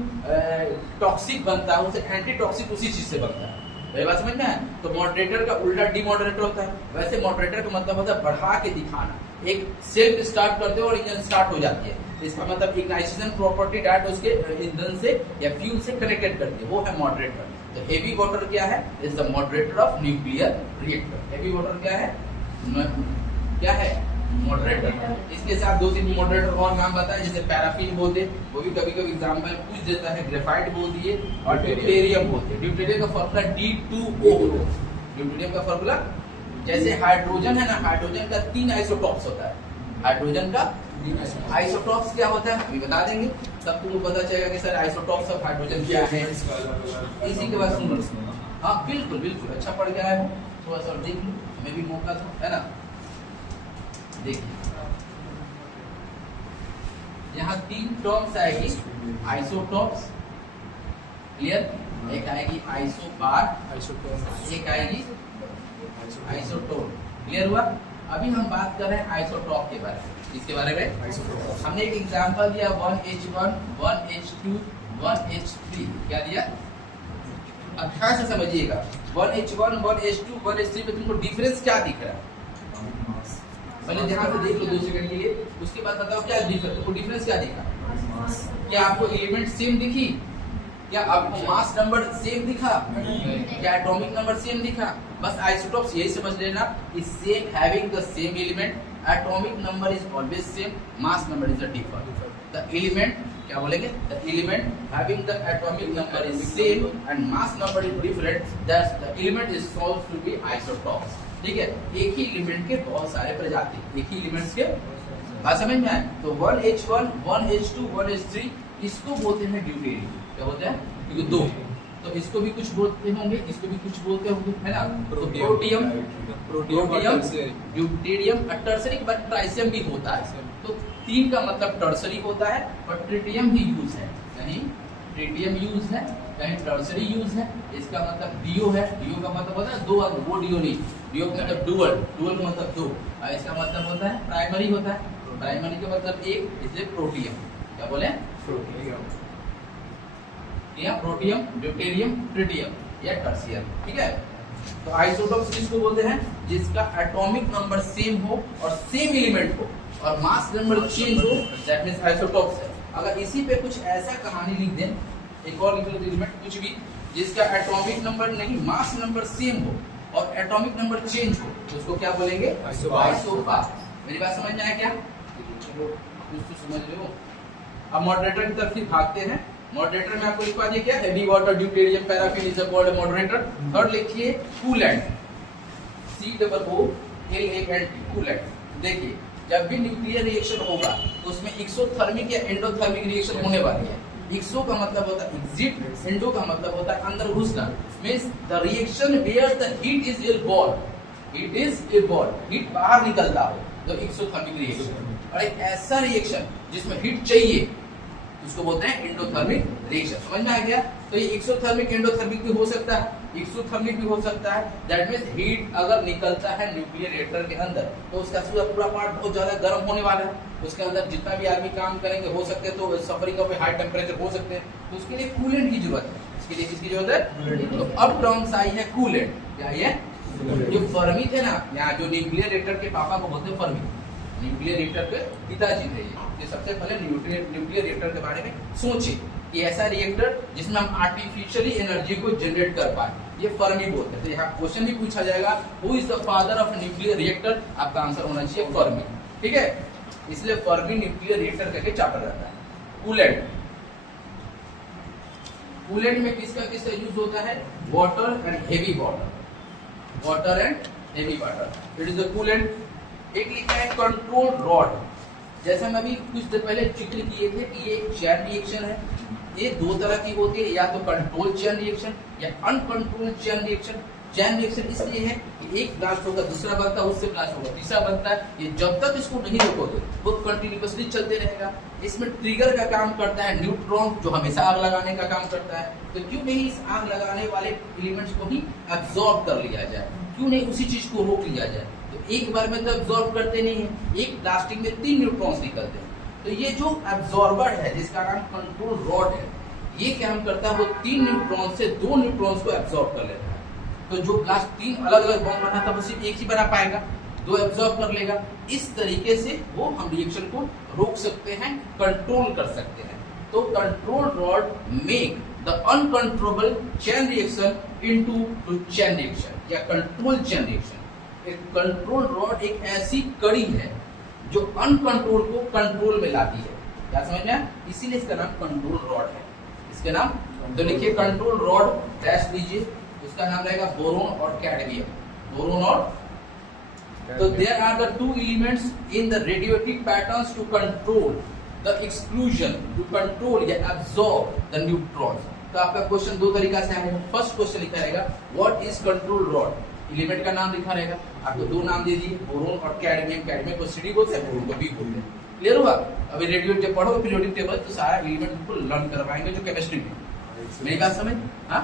टॉक्सिक बनता है, उसे एंटी टॉक्सिक उसी चीज से बनता है। मेरी बात समझ में है, तो मॉडरेटर का उल्टा डीमॉडरेटर होता है। वैसे मॉडरेटर का मतलब होता है बढ़ा के दिखाना। एक सेल्फ स्टार्ट करते हो और इंजन स्टार्ट हो जाती है, इसका मतलब इग्नाइटेशन प्रॉपर्टी डायरेक्ट उसके ईंधन से या फ्यूल से कनेक्टेड करती है, वो है मॉडरेटर। तो हेवी वाटर क्या है? Is the moderator of nuclear reactor. Heavy water क्या है? क्या है? मॉडरेटर। इसके साथ 2-3 मॉडरेटर और नाम बताए, जैसे पैराफिन बोलते, वो भी कभी कभी एग्जाम्पल में पूछ देता है, ग्रेफाइट बोल दिए, और ड्यूटेरियम बोलते हैं। ड्यूटेरियम का फॉर्मूला D2O होता है। ड्यूटेरियम का फॉर्मूला, जैसे हाइड्रोजन है ना, हाइड्रोजन का 3 आइसोटॉप्स होता है। हाइड्रोजन का आइसोटॉप्स क्या होता है अभी बता देंगे, तब तुमको पता चलेगा कि सर आइसोटॉप्स ऑफ हाइड्रोजन क्या है। इसी के बाद सुनो, हाँ बिल्कुल बिल्कुल, अच्छा पढ़ के आए हो, थोड़ा सा देख लो, हमें भी मौका दो, है ना। देखिए यहाँ 3 टर्म्स आएगी, आइसोटॉप्स, क्लियर, एक आएगी आइसोबार, एक आएगी आइसोटोप, क्लियर हुआ। अभी हम बात कर रहे हैं आइसोटॉप के बारे में। इसके बारे में हमने एक एग्जांपल दिया 1H1, 1H2, 1H3, क्या दिया? अब ध्यान से समझिएगा, 1H1, 1H2, 1H3 में तुमको डिफरेंस क्या दिख रहा है? पहले ध्यान से देख लो 2 सेकंड के लिए, उसके बाद बताओ क्या डिफरेंस, तुमको डिफरेंस क्या दिखा? क्या आपको एलिमेंट सेम दिखी? क्या आपको मास नंबर सेम दिखा? क्या एटॉमिक नंबर सेम दिखा? बस आइसोटॉप्स यही समझ लेना, is same having the same element, atomic number is always same, mass number is different. The element क्या बोलेंगे? The element having the atomic number is same and mass number is different, that's the element is solve to be isotopes. ठीक है, एक ही element के बहुत सारे प्रजाति, एक ही एलिमेंट्स के, बात समझ में आए? तो 1H1, 1H2, 1H3 इसको बोलते हैं ड्यूटेरियम। क्या बोलते हैं? क्योंकि 2, तो इसको भी कुछ बोलते होंगे, इसको भी कुछ बोलते होंगे, है ना। Protium, deuterium, tertiary, but tritium भी होता है। तो 3 का मतलब टर्सरी होता है, और ट्रिटियम भी यूज है, कहीं ट्रिटियम यूज है, कहीं टर्सरी यूज है। इसका मतलब डियो है, डियो का मतलब होता है 2, वो डियो नहीं, डियो का मतलब डुअल, डुअल का मतलब 2, और इसका मतलब होता है प्राइमरी होता है, प्राइमरी का मतलब 1, इसलिए प्रोटियम। क्या बोले? प्रोटियम, ड्यूटेरियम, ट्रिटियम या टर्शियम। ठीक है, तो आइसोटॉप्स किसको बोलते हैं? जिसका एटॉमिक नंबर सेम हो और सेम एलिमेंट हो और मास नंबर चेंज हो, दैट मींस आइसोटॉप्स है। अगर इसी पे कुछ ऐसा कहानी लिख दें, एक और लिख लो एलिमेंट कुछ भी, जिसका एटॉमिक नंबर नहीं, मास नंबर सेम हो और एटॉमिक नंबर चेंज हो, तो उसको क्या बोलेंगे? आइसोबार। मेरी बात समझ में आया क्या? कुछ तो समझ रहे हो। अब मॉडरेटर की तरफ ही भागते हैं। मॉडरेटर में आपको लिखवा दिया क्या? Heavy water, deuterium, paraffin is called moderator. Third लिखिए कूलेंट, COOLANT, कूलेंट। देखिए जब भी न्यूक्लियर रिएक्शन होगा तो उसमें एक्सोथर्मिक या एंडोथर्मिक रिएक्शन होने वाली है। एक्सो का मतलब होता है एग्जिट, एंडो का मतलब होता है अंदर घुसना, means the reaction where the heat is involve, heat is involve, heat बाहर निकलता हो, तो एक्सोथर्मिक रिएक्शन। और एक ऐसा रिएक्शन जिसमें हीट चाहिए उसको बोलते हैं एंडोथर्मिक रिएक्शन। समझ में आ गया? तो ये एक्सोथर्मिक एंडोथर्मिक भी हो सकता है, एक्सोथर्मिक भी हो सकता है। दैट मींस हीट अगर निकलता है न्यूक्लियर रिएक्टर के अंदर तो उसका पूरा पार्ट बहुत ज्यादा गर्म होने वाला है, उसके अंदर जितना भी आदमी काम करेंगे हो सकते हैं तो सफरिंग ऑफ हाई टेम्परेचर हो सकते हैं, तो उसके लिए कूलेंट की जरूरत है। इसके लिए किसकी जरूरत है? तो अब टर्म्स आई है कूलेंट। क्या ये? जो फर्मी थे ना, यहाँ जो न्यूक्लियर रिएक्टर के पापा को बोलते हैं फर्मी, न्यूक्लियर रिएक्टर के पिताजी थे ये सबसे पहले न्यूक्लियर रिएक्टर के बारे में सोचे कि ऐसा रिएक्टर जिसमें हम आर्टिफिशियली एनर्जी को जनरेट कर पाए, ये फर्मी बोलते हैं। तो यहाँ क्वेश्चन भी पूछा जाएगा, who is the father of nuclear reactor? आपका आंसर होना चाहिए फर्मी। ठीक है, इसलिए फर्मी न्यूक्लियर रिएक्टर करके चैप्टर रहता है। कूलेंट, कूलेंट में किसका यूज होता है? Water and heavy water, water and heavy water, it is the coolant. एक लिखा है कंट्रोल रॉड, जैसा मैं अभी कुछ देर पहले जिक्र किए थे कि ये चेन रिएक्शन है। ये 2 तरह की होती है, या तो कंट्रोल चेन रिएक्शन या uncontrolled chain reaction. Chain reaction इसलिए है कि एक ब्लास्ट होगा, दूसरा बनता है, उससे ब्लास्ट होगा, तीसरा बनता है। ये जब तक इसको नहीं रोकोगे वो कंटिन्यूअसली चलते रहेगा। इसमें ट्रिगर का काम करता है न्यूट्रॉन, जो हमेशा आग लगाने का काम करता है। तो क्यों नहीं इस आग लगाने वाले एलिमेंट्स को ही एब्जॉर्ब कर लिया जाए, क्यों नहीं उसी चीज को रोक लिया जाए? तो एक बार में तो एब्जॉर्ब करते नहीं है, एक ब्लास्टिंग में 3 न्यूट्रॉन्स निकलते हैं। तो ये जो एब्जॉर्बर है जिसका नाम कंट्रोल रॉड है, ये क्या करता है? वो 3 न्यूट्रॉन से 2 न्यूट्रॉन्स को एब्जॉर्ब कर लेता है। तो जो ब्लास्ट 3 अलग अलग बॉम्ब बना था वो सिर्फ एक ही बना पाएगा, दो एब्जॉर्ब कर लेगा। इस तरीके से वो हम रिएक्शन को रोक सकते हैं, कंट्रोल कर सकते हैं। तो control rod make the uncontrollable chain reaction into chain reaction या कंट्रोल चेन रिएक्शन। एक कंट्रोल रॉड एक ऐसी कड़ी है जो अनकंट्रोल को कंट्रोल में लाती है। क्या समझ में आया? इसीलिए इसका नाम कंट्रोल रॉड है। इसके नाम तो लिखिए कंट्रोल रॉड डैश दीजिए, उसका नाम रहेगा बोरोन और कैडमियम। बोरोन और so there are the two elements in the radioactive patterns to control the exclusion, to control या absorb the neutrons। तो आपका क्वेश्चन दो तरीका से आएगा। फर्स्ट क्वेश्चन लिखा रहेगा what is control rod, element का नाम लिखा रहेगा, आपको दो नाम दे दिए बोरोन और कैडमियम। कैडमियम को CD बोलते हैं, बोरोन को B बोलते हैं। क्लियर हुआ? अभी रेडियो जब पढ़ोगे पीरियोडिक टेबल तो सारा एलिमेंट को लर्न करवाएंगे जो केमिस्ट्री में। मेरी बात समझ? हाँ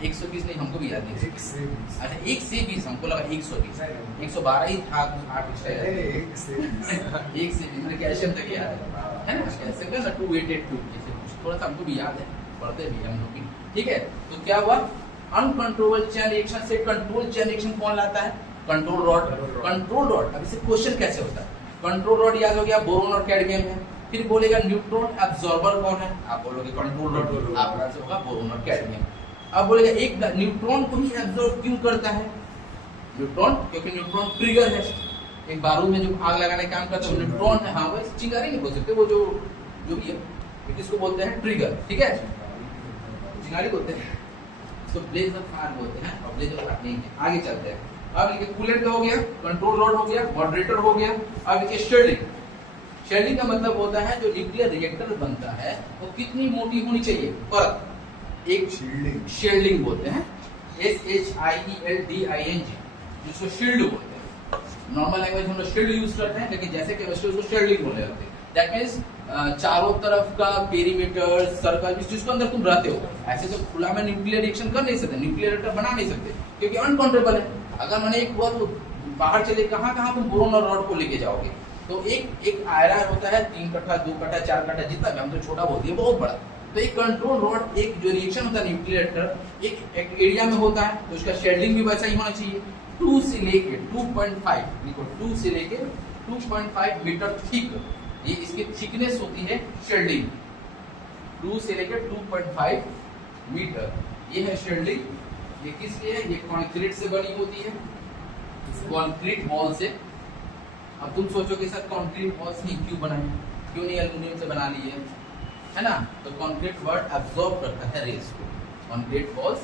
120 नहीं, हमको भी याद नहीं। अच्छा 1 से 20, हमको लगा 120, 112 ही था, 8 एक्स्ट्रा याद है। 1 से 20 मैंने कैल्शियम तक याद है ना, कैल्शियम का 2882 जैसे कुछ थोड़ा सा हमको भी याद है, पढ़ते भी हम लोग भी। ठीक है, तो क्या हुआ? अनकंट्रोलेबल चेन रिएक्शन से कंट्रोल चेन रिएक्शन कौन लाता है? Control rod. कंट्रोल रॉड, अब इसे क्वेश्चन कैसे होता है? कंट्रोल रॉड याद हो गया, बोरोन और कैडमियम है। फिर बोलेगा न्यूट्रॉन एब्जॉर्बर कौन है? आप बोलोगे कंट्रोल रॉड, आपका आंसर होगा बोरोन और कैडमियम। अब बोलेगा एक न्यूट्रॉन को ही एब्जॉर्ब क्यों करता है? न्यूट्रॉन, क्योंकि न्यूट्रॉन ट्रिगर है। एक बारूद में जो आग लगाने का काम करता है न्यूट्रॉन है। हाँ वो चिंगारी नहीं बोल सकते, वो जो भी है किसको बोलते हैं? ट्रिगर। ठीक है, चिंगारी बोलते हैं, इसको ब्लेज ऑफ फायर बोलते हैं, और ब्लेज ऑफ फायर नहीं है। आगे चलते हैं। अब लिखिए कूलेंट हो गया, कंट्रोल रॉड हो गया, मॉडरेटर हो गया। अब लिखिए शील्डिंग। शील्डिंग का मतलब होता है जो न्यूक्लियर रिएक्टर बनता है वो कितनी मोटी होनी चाहिए? परत, एक शील्डिंग बोलते हैं, SHIELDING, जिसको शील्ड बोलते हैं। नॉर्मल लैंग्वेज हम लोग शील्ड यूज करते हैं, लेकिन जैसे केमिस्ट्री उसको शील्डिंग बोले जाते हैं। दैट मींस चारों तरफ का पेरीमीटर सर्कल जिसको अंदर तुम रहते हो। ऐसे तो खुला में न्यूक्लियर रिएक्शन कर नहीं सकते, न्यूक्लियर रिएक्टर बना नहीं सकते, क्योंकि अनकंट्रोलेबल है। अगर मैंने एक हुआ तो बाहर चले, कहाँ कहाँ तुम बोरोन और रॉड को लेके जाओगे? तो एक आयरन होता है 3 कट्ठा 2 कट्ठा 4 कट्ठा, जितना भी, हम तो छोटा बोलते हैं, बहुत बड़ा। तो एक कंट्रोल रॉड, एक जो रिएक्शन होता है न्यूक्लियर रिएक्टर एक एरिया में होता है, तो उसका शेल्डिंग भी वैसा ही होना चाहिए। 2 से लेके 2.5, देखो 2 से लेके 2.5 मीटर थिक, ये इसकी थिकनेस होती है शेल्डिंग। 2 से लेके 2.5 मीटर, ये है शेल्डिंग। ये किस लिए है? ये कंक्रीट से बनी होती है, कंक्रीट वॉल से। अब तुम सोचोगे सर कंक्रीट वॉल्स ही क्यों बनाए, क्यों नहीं एल्युमिनियम से बना लिए, है ना? तो कंक्रीट वर्ड एब्जॉर्ब करता है रेस को, कंक्रीट वॉल्स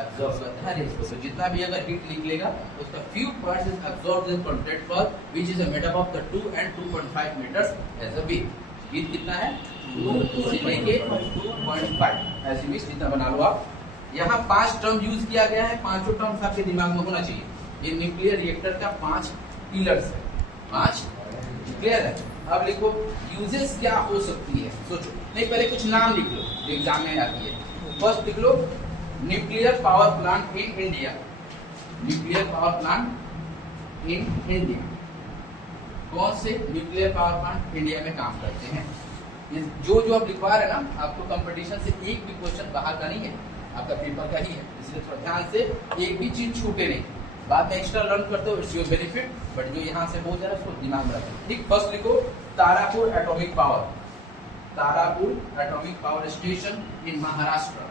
एब्जॉर्ब करता है रेस को। तो जितना भी अगर हीट निकलेगा उसका few parts is absorbed in concrete wall which is made up of the 2 and 2.5 meters as a width। width कितना है? 2 से लेके 2.5 ऐसी width जितना बना लो आप। यहाँ 5 टर्म यूज किया गया है, पांचों टर्म्स आपके दिमाग में होना चाहिए। ये न्यूक्लियर रिएक्टर का 5 पिलर्स है, 5। क्लियर है? अब लिखो यूजेस क्या हो सकती है, सोचो। नहीं, पहले कुछ नाम लिख लो जो एग्जाम में आती है। फर्स्ट लिख लो nuclear power plant in India. Nuclear power plant in India, कौन से न्यूक्लियर पावर प्लांट इंडिया में काम करते हैं? ये जो आप लिखवा रहे हैं ना, आपको कंपटीशन से एक भी क्वेश्चन बाहर का नहीं है, आपका पेपर का ही है, इसलिए थोड़ा ध्यान से एक भी चीज छूटे नहीं। बाद में एक्स्ट्रा लर्न करते हो, इट्स योर बेनिफिट, बट जो यहाँ से हो जाए उसको दिमाग में रखो। ठीक, फर्स्ट लिखो Tarapur atomic power, Tarapur atomic power station इन महाराष्ट्र।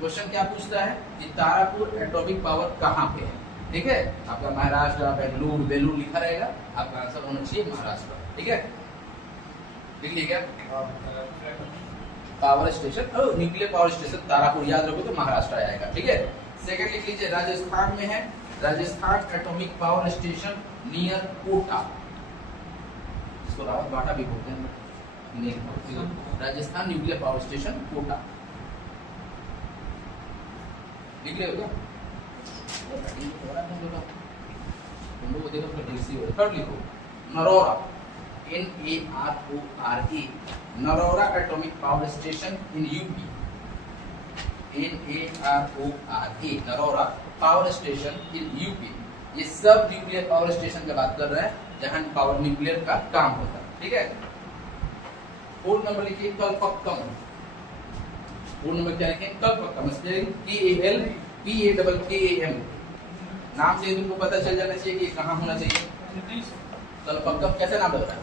क्वेश्चन क्या पूछता है कि तारापुर एटॉमिक पावर कहाँ पे है? ठीक है, आपका महाराष्ट्र, बेंगलुरु, बेलूर लिखा रहेगा, आपका आंसर होना चाहिए महाराष्ट्र। ठीक है, लिख लिया क्या? Power station, nuclear power station Tarapur याद रखो तो महाराष्ट्र आएगा। ठीक है, सेकंड लिख लीजिए राजस्थान में है, Rajasthan atomic power station near Kota, इसको रावत बाटा भी बोलते हैं, Rajasthan nuclear power station Kota. लिख लिया क्या? थर्ड लिखो Narora, NARORA, Narora atomic power station in UP. NARORA, Narora power station in UP. ये सब न्यूक्लियर पावर स्टेशन की बात कर रहे हैं जहां पावर न्यूक्लियर का काम होता है। ठीक है, फोर्थ नंबर लिखिए कलपक्कम। फोर्थ नंबर क्या लिखें? Kalpakkam, spelling KALPAKKAM। नाम से ही तुमको पता चल जाना चाहिए कि कहाँ होना चाहिए। कलपक्कम कैसे नाम लग रहा है?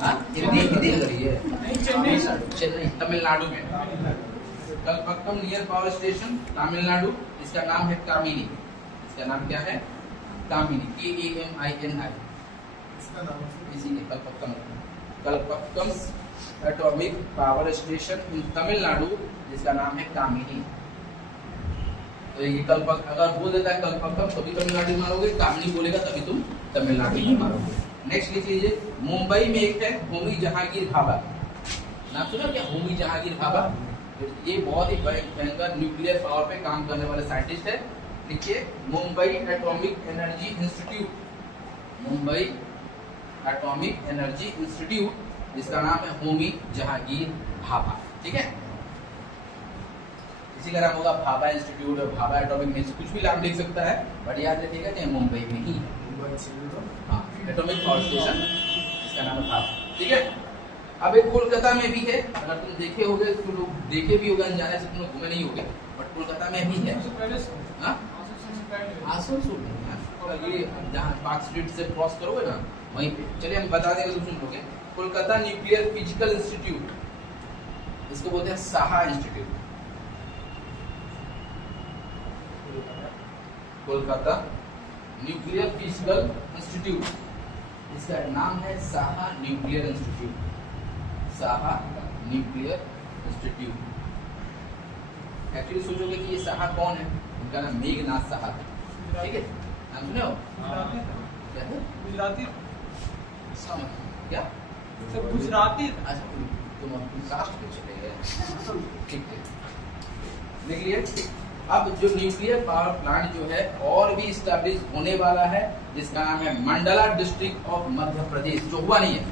हाँ? हिंदी हिंदी लग रही है। चेन्नई तमिलनाडु में। Kalpakkam near power station Tamil Nadu. इसका नाम है कामिनी। इसका नाम क्या है? कामिनी, KAMINI। इसका नाम है इसी Kalpakkam Kalpakkam atomic power station इन तमिलनाडु, जिसका नाम है कामिनी। तो ये कल्पक अगर बोल देता है कल्पक्कम तभी तमिलनाडु में मारोगे, कामिनी बोलेगा तभी तुम तमिलनाडु में मारोगे। नेक्स्ट लिख लीजिए, मुंबई में एक है होमी जहांगीर भाभा। नाम सुना क्या? होमी जहांगीर भाभा। ये बहुत ही भयंकर न्यूक्लियर पावर पे काम करने वाले साइंटिस्ट है। लिखिए, Mumbai atomic energy institute. Mumbai atomic energy institute, जिसका नाम है होमी जहांगीर भाभा। ठीक है, इसी का नाम होगा भाभा इंस्टीट्यूट और भाभा एटॉमिक में कुछ भी नाम लिख सकता है, बट याद रखिएगा कि मुंबई में ही है। हाँ, एटॉमिक पावर स्टेशन, इसका नाम है भाभा। ठीक है, अब एक कोलकाता में भी है। अगर तुम देखे होगे, तुम लोग देखे भी होगे, अनजाने से तुम लोग घूमे नहीं होगे, बट कोलकाता में भी है। हाँ? आसनसोल में है। और ये जहाँ पार्क स्ट्रीट से क्रॉस करोगे ना, वहीं पे। चलिए हम बता देंगे तो सुन लोगे। कोलकाता न्यूक्लियर फिजिकल इंस्टीट्यूट, इसको बोलते हैं Saha institute. Kolkata nuclear physical institute, इसका नाम है Saha nuclear institute. Saha nuclear institute. Actually सोचोगे कि ये साहा कौन है? उनका नाम मेघनाथ साहा है। ठीक है, नाम सुने हो? क्या है? गुजराती क्या? सब गुजराती। अच्छा, तुम कास्ट पे चले गए। ठीक है, देखिए अब जो न्यूक्लियर पावर प्लांट जो है और भी स्टैब्लिश होने वाला है, जिसका नाम है मंडला डिस्ट्रिक्ट ऑफ मध्य प्रदेश। जो हुआ नहीं है,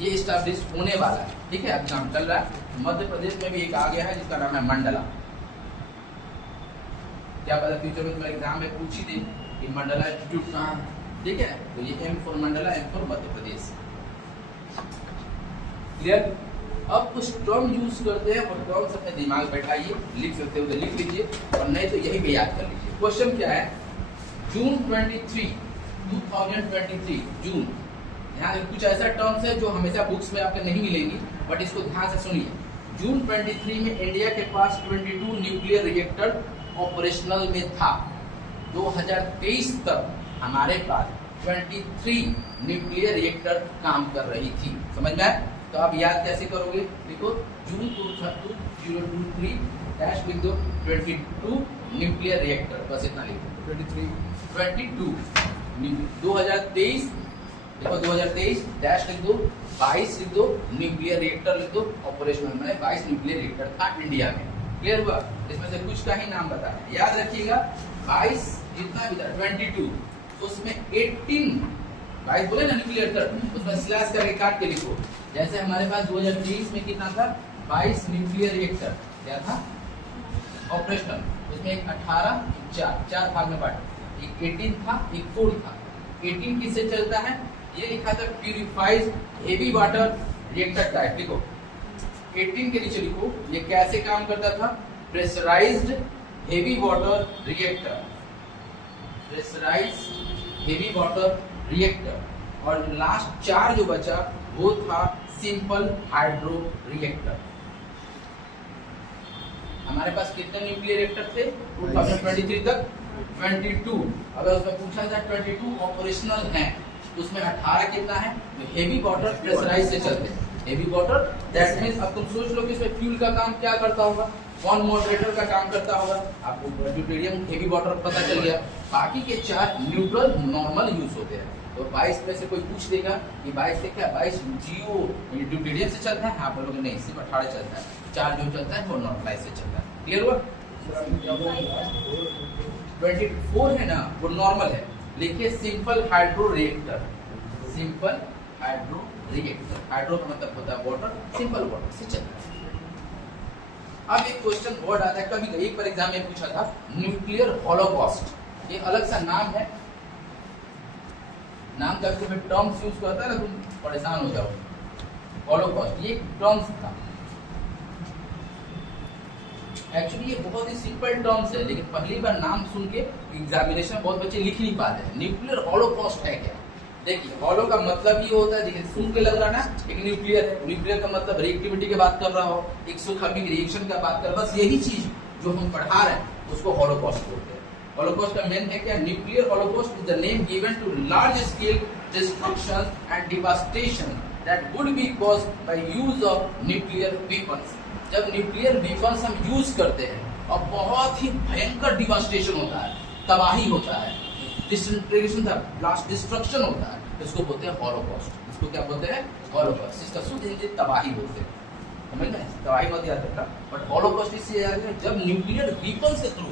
ये स्टैब्लिश होने वाला है। ठीक है, एग्जाम चल रहा है। मध्य प्रदेश में भी एक आ गया है जिसका नाम है मंडला। क्या पता फ्यूचर में तुम्हारे एग्जाम में पूछी थी कि मंडला इंस्टीट्यूट कहाँ है। ठीक है, तो ये M for Mandla, M for Madhya Pradesh. Clear? अब कुछ टर्म यूज करते हैं और टर्म्स अपने दिमाग बैठाइए, लिख सकते हो तो लिख लीजिए, और नहीं तो यही भी याद कर लीजिए। क्वेश्चन क्या है? जून 23, 2023 जून। यहाँ कुछ ऐसा टर्म्स है जो हमेशा बुक्स में आपके नहीं मिलेंगी, बट इसको ध्यान से सुनिए। जून 23 में इंडिया के पास 22 न्यूक्लियर रिएक्टर ऑपरेशनल में था। 2023 तक हमारे पास 23 न्यूक्लियर रिएक्टर काम कर रही थी। समझ में आया? तो आप याद कैसे करोगे? देखो, जून 2023 डैश लिख दो 22 न्यूक्लियर रिएक्टर, बस इतना लिख दो। 22 2023, देखो 2023 डैश लिख दो, 22 लिख दो, न्यूक्लियर रिएक्टर लिख दो, ऑपरेशनल में 22 न्यूक्लियर रिएक्टर था इंडिया में। क्लियर हुआ? इसमें से कुछ का ही नाम बताया, याद रखिएगा। 22 जितना भी था 22, उसमें 18 22 बोले ना न्यूक्लियर रिएक्टर, उसमें स्लैश करके काट के लिखो। जैसे हमारे पास 2023 में कितना था? 22 न्यूक्लियर रिएक्टर क्या था? ऑपरेशनल। उसमें एक 18, चार भाग में बांट। एक 18 था, एक 4 था। 18 किससे चलता है? ये लिखा था purified heavy water reactor type. लिखो 18 के नीचे लिखो, ये कैसे काम करता था? Pressurised heavy water reactor. Pressurised heavy water reactor. और लास्ट 4 जो बचा वो था सिंपल हाइड्रो रिएक्टर। हमारे पास कितने न्यूक्लियर रिएक्टर थे 2023 तक? 22। अगर उसमें पूछा जाए 22 ऑपरेशनल हैं, उसमें 18 कितना है? जो हेवी वाटर प्रेशराइज से चलते हैं। हेवी वाटर दैट मींस अब तुम सोच लो कि इसमें फ्यूल का काम क्या करता होगा? कौन मॉडरेटर का काम करता होगा? आपको ड्यूटेरियम हेवी वाटर पता चल गया। बाकी के 4 न्यूट्रल नॉर्मल यूज होते हैं। तो 22 में से कोई पूछ देगा कि 22 से क्या 22 जियो ड्यूटेरियम से चलता है? आप बोलोगे नहीं, सिर्फ 18 चलता है। 4 जो चलता है वो नॉर्मलाइज से चलता है। क्लियर हुआ? 24 है ना, वो नॉर्मल है। लिखिए simple hydro reactor. Simple hydro reactor. Hydro का मतलब होता है वाटर, सिंपल वाटर से चलता है। अब एक क्वेश्चन वर्ड आता है, कभी एक बार एग्जाम में पूछा था, न्यूक्लियर हॉलोकॉस्ट। ये अलग सा नाम है, नाम का कोई टर्म्स यूज करता है ना, तुम परेशान हो जाओ। हॉलोकॉस्ट ये टर्म्स था। एक्चुअली ये बहुत ही सिंपल टर्म्स है, लेकिन पहली बार नाम सुन के एग्जामिनेशन में बहुत बच्चे लिख नहीं पाते हैं। न्यूक्लियर हॉलोकॉस्ट है क्या? देखिए हॉलो का मतलब ये होता है, देखिए सुन के लग रहा है ना, एक न्यूक्लियर है, न्यूक्लियर का मतलब रिएक्टिविटी की बात कर रहा हो, एक्सोथर्मिक रिएक्शन का बात कर रहा हो, बस यही चीज जो हम पढ़ा रहे हैं उसको हॉलोकॉस्ट बोलते हैं। हॉलोकॉस्ट का मेन है क्या? Nuclear holocaust is the name given to large scale destruction and devastation that would be caused by use of nuclear weapons. जब न्यूक्लियर वेपन्स हम यूज करते हैं और बहुत ही भयंकर डिवास्टेशन होता है, तबाही होता है, डिसइंटीग्रेशन था, ब्लास्ट डिस्ट्रक्शन होता है, तो इसको बोलते हैं हॉलोकॉस्ट। इसको क्या बोलते हैं? हॉलोकॉस्ट। इसका शुद्ध हिंदी तबाही बोलते हैं, समझ में? तबाही मत याद रखना, बट हॉलोकॉस्ट इससे याद रखना जब न्यूक्लियर वेपन्स के थ्रू,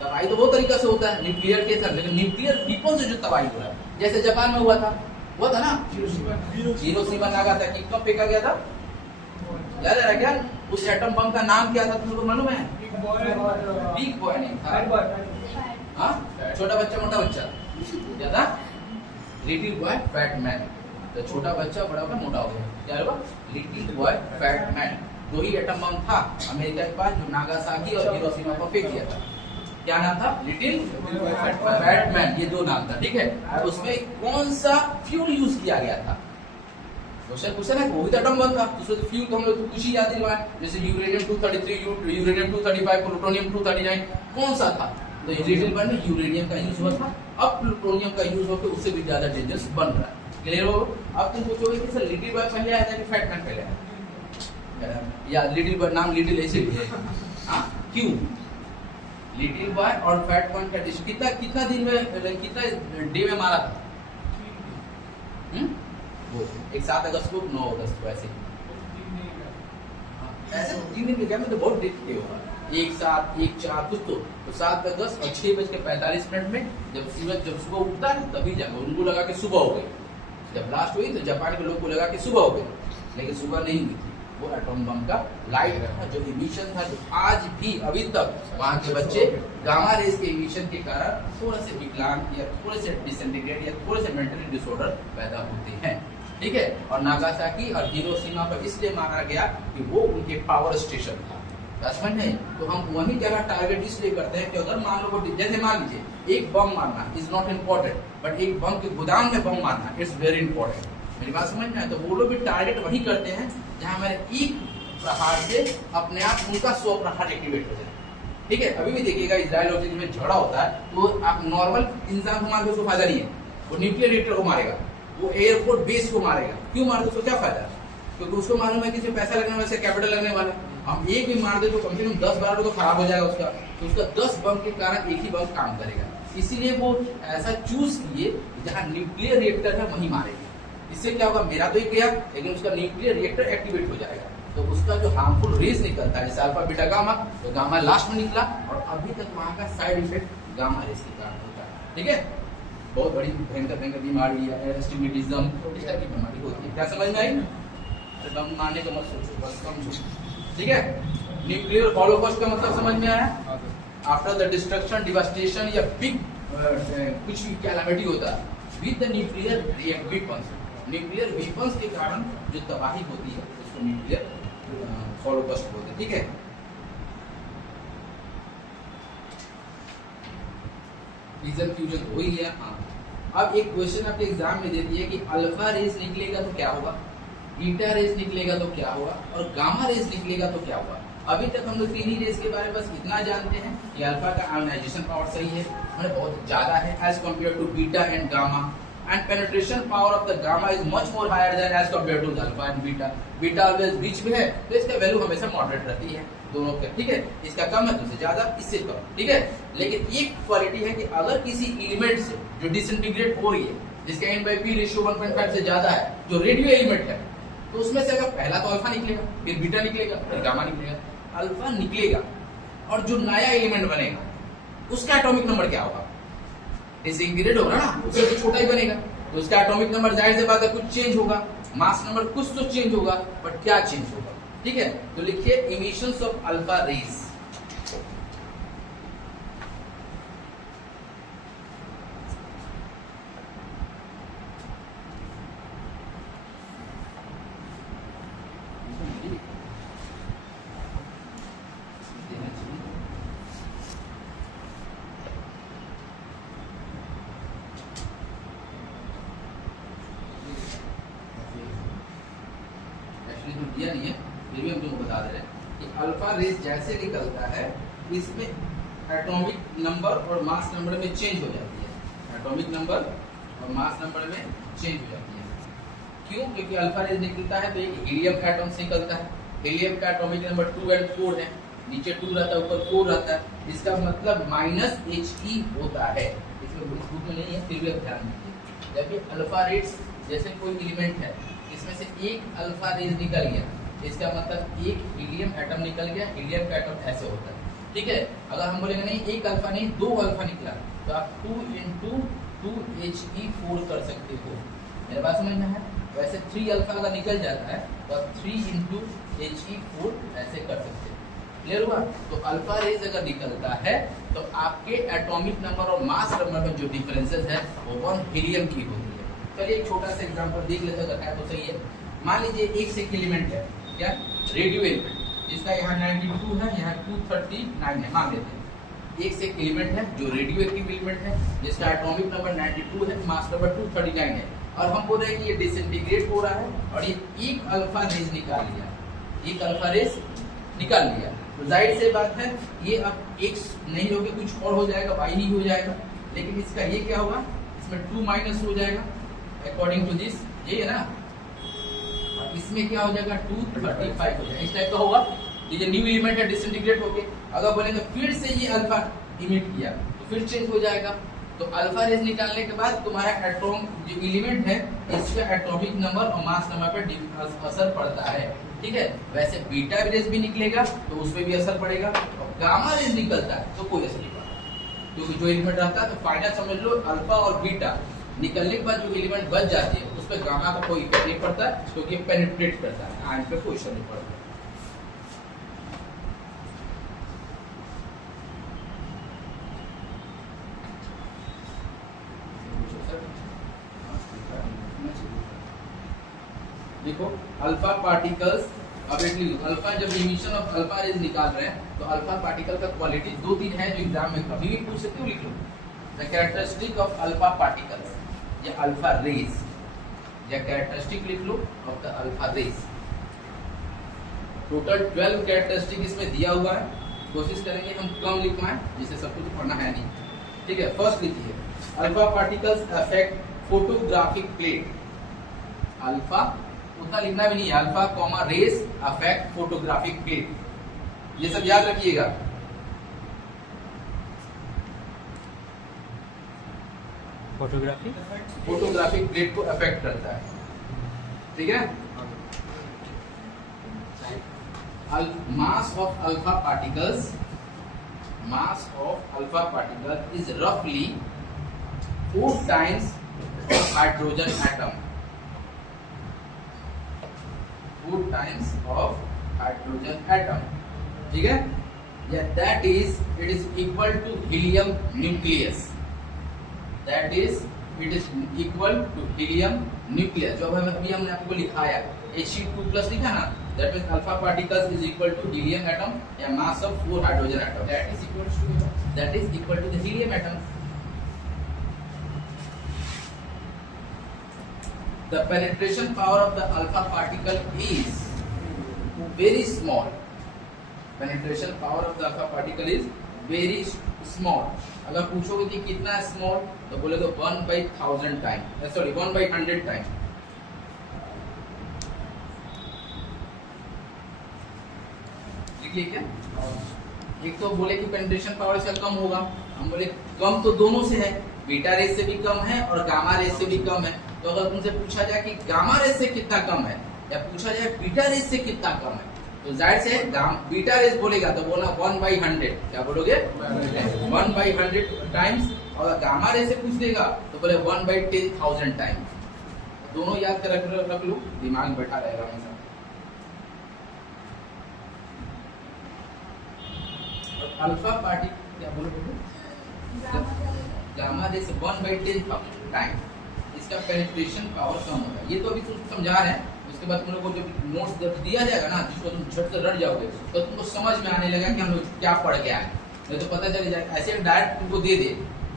तबाही तो बहुत तरीका से होता है न्यूक्लियर के साथ, लेकिन न्यूक्लियर वेपन से जो तबाही हो रहा है, जैसे जापान में हुआ था ना, हिरोशिमा नागासाकी कब फेंका गया था, याद है क्या? उस एटम बम का नाम क्या था, तुमको मालूम है? बिग बॉय नहीं था, हाँ, छोटा बच्चा मोटा बच्चा, क्या था? Little boy fat man. तो छोटा बच्चा बड़ा होगा मोटा हो गया, क्या होगा? Little boy fat man. दो ही एटम बम था अमेरिका के पास जो नागासाकी और हिरोशिमा पर फेंक दिया था। क्या नाम था? लिटिल फैट मैन, ये दो नाम था, ठीक है। उसमें कौन सा फ्यूल यूज किया गया था? क्वेश्चन पूछा ना, वो भी एटम बम था, उसमें फ्यूल तो हम लोग कुछ ही याद दिलवाए, जैसे यूरेनियम 233, यूरेनियम 235, प्लूटोनियम 239, कौन सा था? तो लिटिल बॉय में यूरेनियम का यूज हुआ था, अब प्लूटोनियम का यूज होकर उससे भी ज्यादा डेंजरस बन रहा है। क्लियर हो? अब तुम पूछोगे कि सर लिटिल बॉय पहले आया था कि फैट मैन पहले आया, या लिटिल बॉय नाम लिटिल ऐसे ही है, हाँ, क्यों? लिटिल बॉय और फैट मैन का डिश कितना दिन में, कितना डे में मारा था? वो एक 7 अगस्त को, 9 अगस्त को, ऐसे ऐसे 3 दिन के गैप में तो बहुत डेट के होगा, 1 7 1 4 कुछ तो 7 अगस्त और 6:45 में जब सूरज जब सुबह उठता है तभी जाकर उनको लगा कि सुबह हो गई। जब ब्लास्ट हुई तो जापान के लोग को लगा कि सुबह हो गई, लेकिन सुबह नहीं हुई थी। वो एटॉम बम का लाइट था, जो इमिशन था, जो आज भी अभी तक वहाँ के बच्चे गामा रेज के इमिशन के कारण थोड़ा से विकलांग या थोड़े से डिसइंटीग्रेट या थोड़े से मेंटली डिसऑर्डर पैदा होते हैं, ठीक है। और नागासाकी और हिरोशिमा पर इसलिए मारा गया कि वो उनके पावर स्टेशन था, समझ नहीं? तो हम वही जगह टारगेट इसलिए करते हैं कि अगर मान लो, जैसे मान लीजिए एक बम मारना इज नॉट इम्पोर्टेंट, बट एक बम के गोदाम में बम मारना इट्स वेरी इंपॉर्टेंट। मेरी बात समझ में है? तो वो लोग भी टारगेट वही करते हैं जहां हमारे एक प्रहार से अपने आप उनका 100 प्रहार एक्टिवेट हो जाए, ठीक है। अभी भी देखिएगा इजराइल और में झगड़ा होता है, तो आप नॉर्मल इंसान को मार के उसको फायदा नहीं है, वो न्यूक्लियर रिएक्टर को मारेगा, वो एयरपोर्ट बेस को मारेगा। क्यों मार दो? उसको क्या फायदा? क्योंकि उसको मालूम है कि इसमें पैसा लगने वाला से कैपिटल लगने वाला। हम एक भी मार दे तो कम से कम 10-12 तो खराब हो जाएगा उसका, तो उसका 10 बम के कारण एक ही बम काम करेगा। इसीलिए वो ऐसा चूज किए जहां न्यूक्लियर रिएक्टर है वहीं मारेंगे। इससे क्या होगा? मेरा तो ही गया, लेकिन उसका न्यूक्लियर रिएक्टर एक्टिवेट हो जाएगा, तो उसका जो हार्मफुल रेज निकलता है जैसे अल्फा बीटा गामा, तो गामा लास्ट में निकला और अभी तक वहां का साइड इफेक्ट गामा रेज के कारण होता है, ठीक है। बहुत बड़ी भयंकर बीमारी है एस्टिग्मेटिज्म, इस तरह की बीमारी होती है। क्या समझ में आई? दम मारने का मत सोचो, बस समझो, ठीक है। न्यूक्लियर हॉलोकॉस्ट का मतलब समझ में आया? आफ्टर द डिस्ट्रक्शन, डिवास्टेशन या बिग कुछ भी कैलामिटी होता है with the nuclear weapons, nuclear weapons के कारण जो तबाही होती है उसको न्यूक्लियर हॉलोकॉस्ट बोलते हैं, ठीक है। फ्यूजन फ्यूजन हो ही गया। हाँ, अब एक क्वेश्चन आपके एग्जाम में दे दिया कि अल्फा रेज निकलेगा तो क्या होगा, बीटा रेज निकलेगा तो क्या होगा, और गामा रेज निकलेगा तो क्या होगा। अभी तक हम लोग 3 ही रेज के बारे में बस इतना जानते हैं कि अल्फा का आयोनाइजेशन पावर सही है, मतलब बहुत ज्यादा है as compare to beta and gamma, and penetration power of the gamma is much more higher than as compare to alpha and beta. Beta always बीच में है, तो इसका वैल्यू हमेशा मॉडरेट रहती है दोनों का, ठीक है। इसका कम है तो इससे ज्यादा, इससे कम, ठीक है। लेकिन एक क्वालिटी है कि अगर किसी एलिमेंट से जो डिसइंटीग्रेट हो रही है, जिसका n/p रेशियो 1.5 से ज्यादा है, जो रेडियो एलिमेंट है, तो उसमें से अगर पहला तो अल्फा निकलेगा, फिर बीटा निकलेगा, फिर गामा निकलेगा। अल्फा निकलेगा और जो नया एलिमेंट बनेगा उसका एटॉमिक नंबर क्या होगा? डिसइंटीग्रेट होगा ना, उससे तो छोटा ही बनेगा, तो उसका एटॉमिक नंबर जाहिर सी बात है कुछ चेंज होगा, मास नंबर कुछ तो चेंज होगा, बट क्या चेंज होगा, ठीक है। तो लिखिए emissions of alpha rays. Actually तो दिया नहीं है, फिर भी हम तुमको बता दे रहे हैं कि अल्फा रेस जैसे निकलता है इसमें एटॉमिक नंबर और मास नंबर में चेंज हो जाती है, एटॉमिक नंबर और मास नंबर में चेंज हो जाती है। क्यों? क्योंकि अल्फा रेस निकलता है तो एक हीलियम एटम से निकलता है, हीलियम का एटॉमिक नंबर 2 और 4 है, नीचे 2 रहता है ऊपर 4 रहता है, इसका मतलब -He होता है। इसमें इस बुक में नहीं है, फिर भी आप ध्यान दीजिए। जब भी अल्फा रेस जैसे कोई एलिमेंट है इसमें से एक अल्फा रेस निकल गया, इसका मतलब एक हीलियम एटम निकल गया, हीलियम का एटम ऐसे होता है, ठीक है। अगर हम बोलेंगे नहीं एक अल्फा नहीं 2 अल्फा निकला तो आप 2 × 2He4 कर सकते हो, मेरे बात समझ में है। वैसे 3 अल्फा अगर निकल जाता है तो आप 3 × He4 ऐसे कर सकते हैं। क्लियर हुआ? तो अल्फा रेज अगर निकलता है तो आपके एटॉमिक नंबर और मास नंबर में जो डिफरेंसेस है वो 1 हीलियम की होती है। चलिए एक छोटा सा एग्जांपल देख लेते हैं, अगर है तो सही है। मान लीजिए एक से एलिमेंट है, क्या रेडियो एलिमेंट, जिसका यहाँ 92 है, यहाँ 239 है, मान लेते हैं। एक से एलिमेंट है जो रेडियो एक्टिव एलिमेंट है, जिसका एटॉमिक नंबर 92 है, मास नंबर 239 है, और हम बोल रहे हैं कि ये डिसइंटीग्रेट हो रहा है और ये एक अल्फा रेज निकाल लिया, एक अल्फा रेज निकाल लिया, तो जाहिर से बात है ये अब x नहीं होगा, कुछ और हो जाएगा, y ही हो जाएगा। लेकिन इसका ये क्या होगा, इसमें 2 माइनस हो जाएगा अकॉर्डिंग टू दिस, ये है ना, और इसमें क्या हो जाएगा 235 हो जाएगा, इस टाइप का होगा। ये जो न्यू एलिमेंट है डिसइंटीग्रेट होके, अगर बोलेंगे फिर से ये अल्फा इमिट किया तो फिर चेंज हो जाएगा। तो अल्फा रेज निकालने के बाद तुम्हारा एटॉम जो एलिमेंट है इसका एटॉमिक नंबर और मास नंबर पर असर पड़ता है, ठीक है। वैसे बीटा रेज भी निकलेगा तो उस पर भी असर पड़ेगा, और गामा रेज निकलता है तो कोई असर नहीं पड़ता, क्योंकि जो एलिमेंट रहता है तो फाइनल समझ लो अल्फा और बीटा निकलने के बाद जो एलिमेंट बच जाती है उस पर गामा का कोई इफेक्ट नहीं पड़ता, क्योंकि पेनिट्रेट करता है, आयन पे कोई असर नहीं पड़ता। देखो अल्फा पार्टिकल्स, अब एक लिखो, अल्फा जब इमिशन ऑफ अल्फा रेज निकाल रहे हैं तो अल्फा पार्टिकल का क्वालिटी 2-3 है जो एग्जाम में कभी भी पूछ सकते हो, लिख लो। The characteristic of alpha particles या अल्फा रेज, या कैरेक्टरिस्टिक लिख लो of the alpha rays. Total 12 characteristic इसमें दिया हुआ है, कोशिश करेंगे हम कम लिखवाएं जिससे सब कुछ पढ़ना है नहीं, ठीक है। फर्स्ट लिखिए, alpha particles affect photographic plate. Alpha उतना लिखना भी नहीं है, alpha comma rays affect photographic plate, ये सब याद रखिएगा। फोटोग्राफिक प्लेट को अफेक्ट करता है, ठीक है। Mass of alpha particles, mass of alpha particle is रफली 4 times hydrogen atom, 4 times of hydrogen atom, ठीक है। या that is it is equal to helium nucleus, that is it is equal to helium nucleus, जो अभी हमने आपको लिखाया He2+ लिखा ना, that means alpha particles is equal to helium atom या mass of 4 hydrogen atom, that is equal to the helium atom. The penetration power of the alpha particle is very small. Penetration power of the alpha particle is very small. अगर पूछोगे कि कितना small तो बोलेगे 1/1000 time, sorry 1/100 time. लिखिए क्या, एक तो बोले कि पेनिट्रेशन पावर से कम होगा, हम बोले कम तो दोनों से है, बीटा रेज से भी कम है और गामा रेज से भी कम है। तो अगर तुमसे पूछा जाए कि गामा रेज से कितना कम है या पूछा जाए बीटा रेज से कितना कम है, तो जाहिर से बीटा रेज बोलेगा तो बोलना 1/100, क्या बोलोगे 1/100 टाइम्स, और गामा रेज से पूछ देगा तो बोले 1/10,000 टाइम्स। दोनों याद कर रख लो, दिमाग में बैठा रहेगा हमेशा। अल्फा पार्टी क्या बोलोगे, गामा रेज 1/10,000 टाइम, इसका पेनिट्रेशन पावर कम होगा। ये तो अभी तुम समझा रहे हैं, उसके बाद तुम लोग को जब नोट्स जब दिया जाएगा ना, जिसको तुम झट से रट जाओगे तो तुमको समझ में आने लगा कि हम लोग क्या पढ़ के आए, नहीं तो पता चल जाएगा। ऐसे डायरेक्ट तुमको दे दे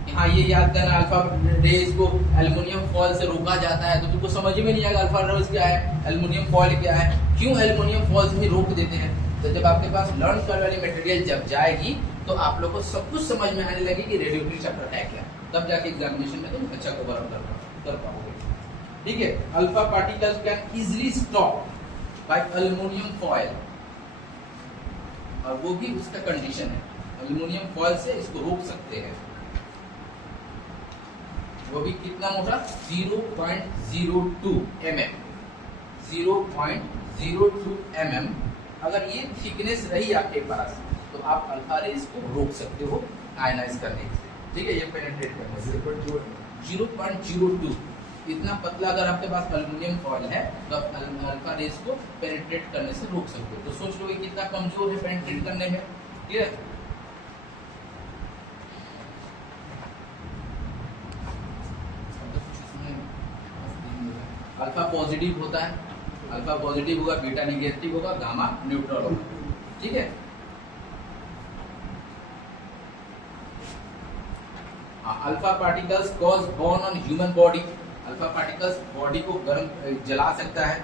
कि हाँ ये याद करना अल्फा रेज को एल्युमिनियम फॉयल से रोका जाता है, तो तुमको समझ में नहीं आएगा अल्फा रेज क्या है, एल्युमिनियम फॉयल क्या है, क्यों एल्युमिनियम फॉयल से ही रोक देते हैं। तो जब आपके पास लर्न करने वाली मटेरियल जब जाएगी तो आप लोग को सब कुछ समझ में आने लगी कि रेडियोएक्टिव चैप्टर है क्या, तब जाके एग्जामिनेशन में तुम अच्छा कवर अप कर पाओगे। ठीक है, alpha particles can easily stop by aluminium foil, और वो भी उसका कंडीशन है, एल्युमिनियम फॉयल से इसको रोक सकते हैं। वो भी कितना मोटा, 0.02 mm, 0.02 mm। अगर ये थिकनेस रही आपके पास तो आप अल्फा रेज को रोक सकते हो आयनाइज करने से। ठीक है, ये पेनिट्रेट करने से 0.02 इतना पतला अगर आपके पास एल्युमिनियम फॉयल है तो आप अल्फा रेज को पेनिट्रेट करने से रोक सकते हो। तो सोच लो कितना कमजोर है पेनिट्रेट करने में। ठीक है, अल्फा पॉजिटिव होता है, अल्फा पॉजिटिव होगा, बीटा नेगेटिव होगा, गामा न्यूट्रल होगा। ठीक है, alpha particles cause burn on human body, alpha particles body को गर्म जला सकता है,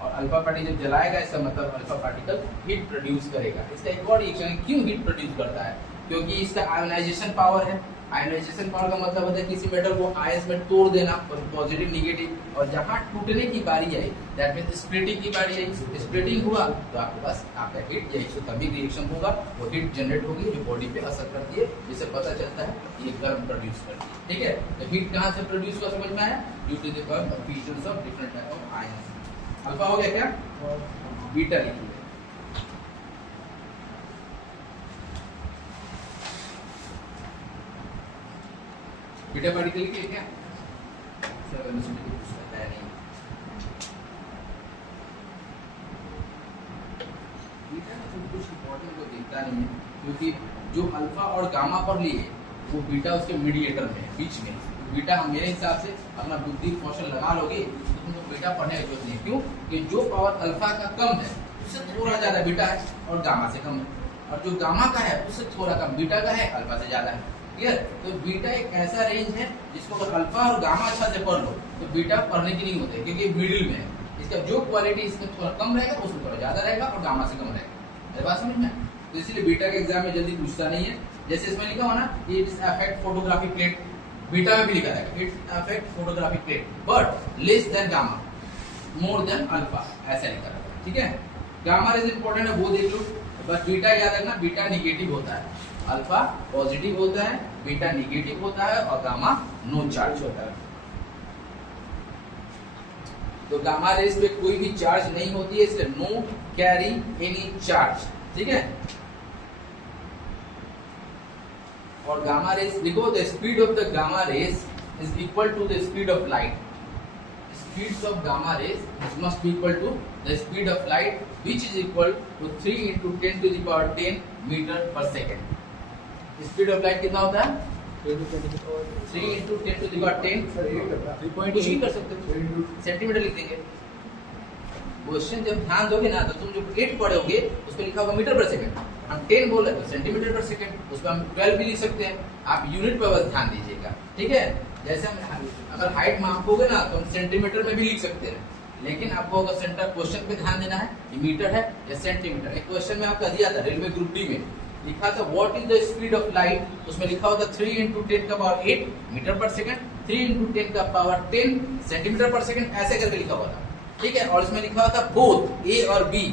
और अल्फा पार्टिकल जब जलाएगा इसका मतलब अल्फा पार्टिकल हीट प्रोड्यूस करेगा। इसका एक और रिएक्शन है, क्यों हीट प्रोड्यूस करता है, क्योंकि इसका आयोनाइजेशन पावर है। आयोनाइजेशन पावर का मतलब होता है किसी मेटल को आयंस में तोड़ देना, पॉजिटिव नेगेटिव, और जहां टूटने की बारी आई दैट मींस स्प्लिटिंग की बारी आई, स्प्लिटिंग हुआ तो आपके पास आपका हीट या एक्सोथर्मिक रिएक्शन होगा, वो हीट जनरेट होगी जो बॉडी पे असर करती है, जिससे पता चलता है ये गर्म प्रोड्यूस करती है। ठीक है, तो हीट कहां से प्रोड्यूस हुआ समझ में आया, due to the fusion of different type of ions. Alpha हो गया क्या, बीटा लिखिए, बीटा पार्टिकल के क्या सर है नहीं, बीटा कुछ इंपॉर्टेंट को दिखता नहीं है, क्योंकि जो अल्फा और गामा पर लिए वो बीटा उसके मीडिएटर में बीच में। बीटा हम मेरे हिसाब से अपना बुद्धि कौशल लगा लोगे तो तुमको बीटा पढ़ने की जरूरत नहीं है। क्यों कि जो पावर अल्फा का कम है उससे थोड़ा ज्यादा बीटा है, और गामा से कम है, और जो गामा का है उससे थोड़ा कम बीटा का है, अल्फा से ज्यादा है। क्लियर, तो बीटा एक ऐसा रेंज है जिसको अगर अल्फा और गामा अच्छा से पढ़ लो तो बीटा पढ़ने की नहीं होते, क्योंकि मिडिल में है। इसका जो क्वालिटी इसमें थोड़ा कम रहेगा उसमें थोड़ा ज्यादा रहेगा, और गामा से कम रहेगा। मेरी बात समझ में, तो इसीलिए बीटा के एग्जाम में जल्दी पूछता नहीं है। जैसे इसमें लिखा हुआ ना, it affect photographic plate, beta में भी लिखा रहेगा it affect photographic plate but less than gamma, more than alpha, ऐसा लिखा रहेगा। ठीक है, गामा इज इंपॉर्टेंट है, वो देख लो, बस बीटा याद रखना, बीटा निगेटिव होता है, अल्फा पॉजिटिव होता है, बीटा नेगेटिव होता है, और गामा नो चार्ज होता है। तो गामा रेस पे कोई भी चार्ज नहीं होती है, इसलिए नो कैरी एनी चार्ज। ठीक है, और गामा रेस लिखो, the speed of the gamma rays is equal to the speed of light. Speeds of gamma rays must be equal to the speed of light, which is equal to 3 into 10 to the power 10 meter per second. Speed of light कितना होता है, 3 into 10 to the power 10, कुछ ही कर सकते हो, centimetre लिख देंगे। Question जब ध्यान दोगे ना तो तुम जो 8 पढ़ोगे उस पर लिखा होगा मीटर पर सेकंड, हम 10 बोले तो सेंटीमीटर पर सेकंड, उस पर हम 12 भी लिख सकते हैं। आप यूनिट पर बस ध्यान दीजिएगा। ठीक है, जैसे हम अगर हाइट मापोगे ना तो हम सेंटीमीटर में भी लिख सकते हैं, लेकिन आपको अगर सेंटर क्वेश्चन पे ध्यान देना है ये मीटर है या सेंटीमीटर। एक क्वेश्चन में आपका दिया था रेलवे ग्रुप डी में, लिखा था what is the speed of light, उसमें लिखा होता 3 into 10 का पावर 8 मीटर पर सेकंड, 3 into 10 का पावर 10 सेंटीमीटर पर सेकंड, ऐसे करके लिखा हुआ था। ठीक है, और इसमें लिखा हुआ था बोथ ए और बी।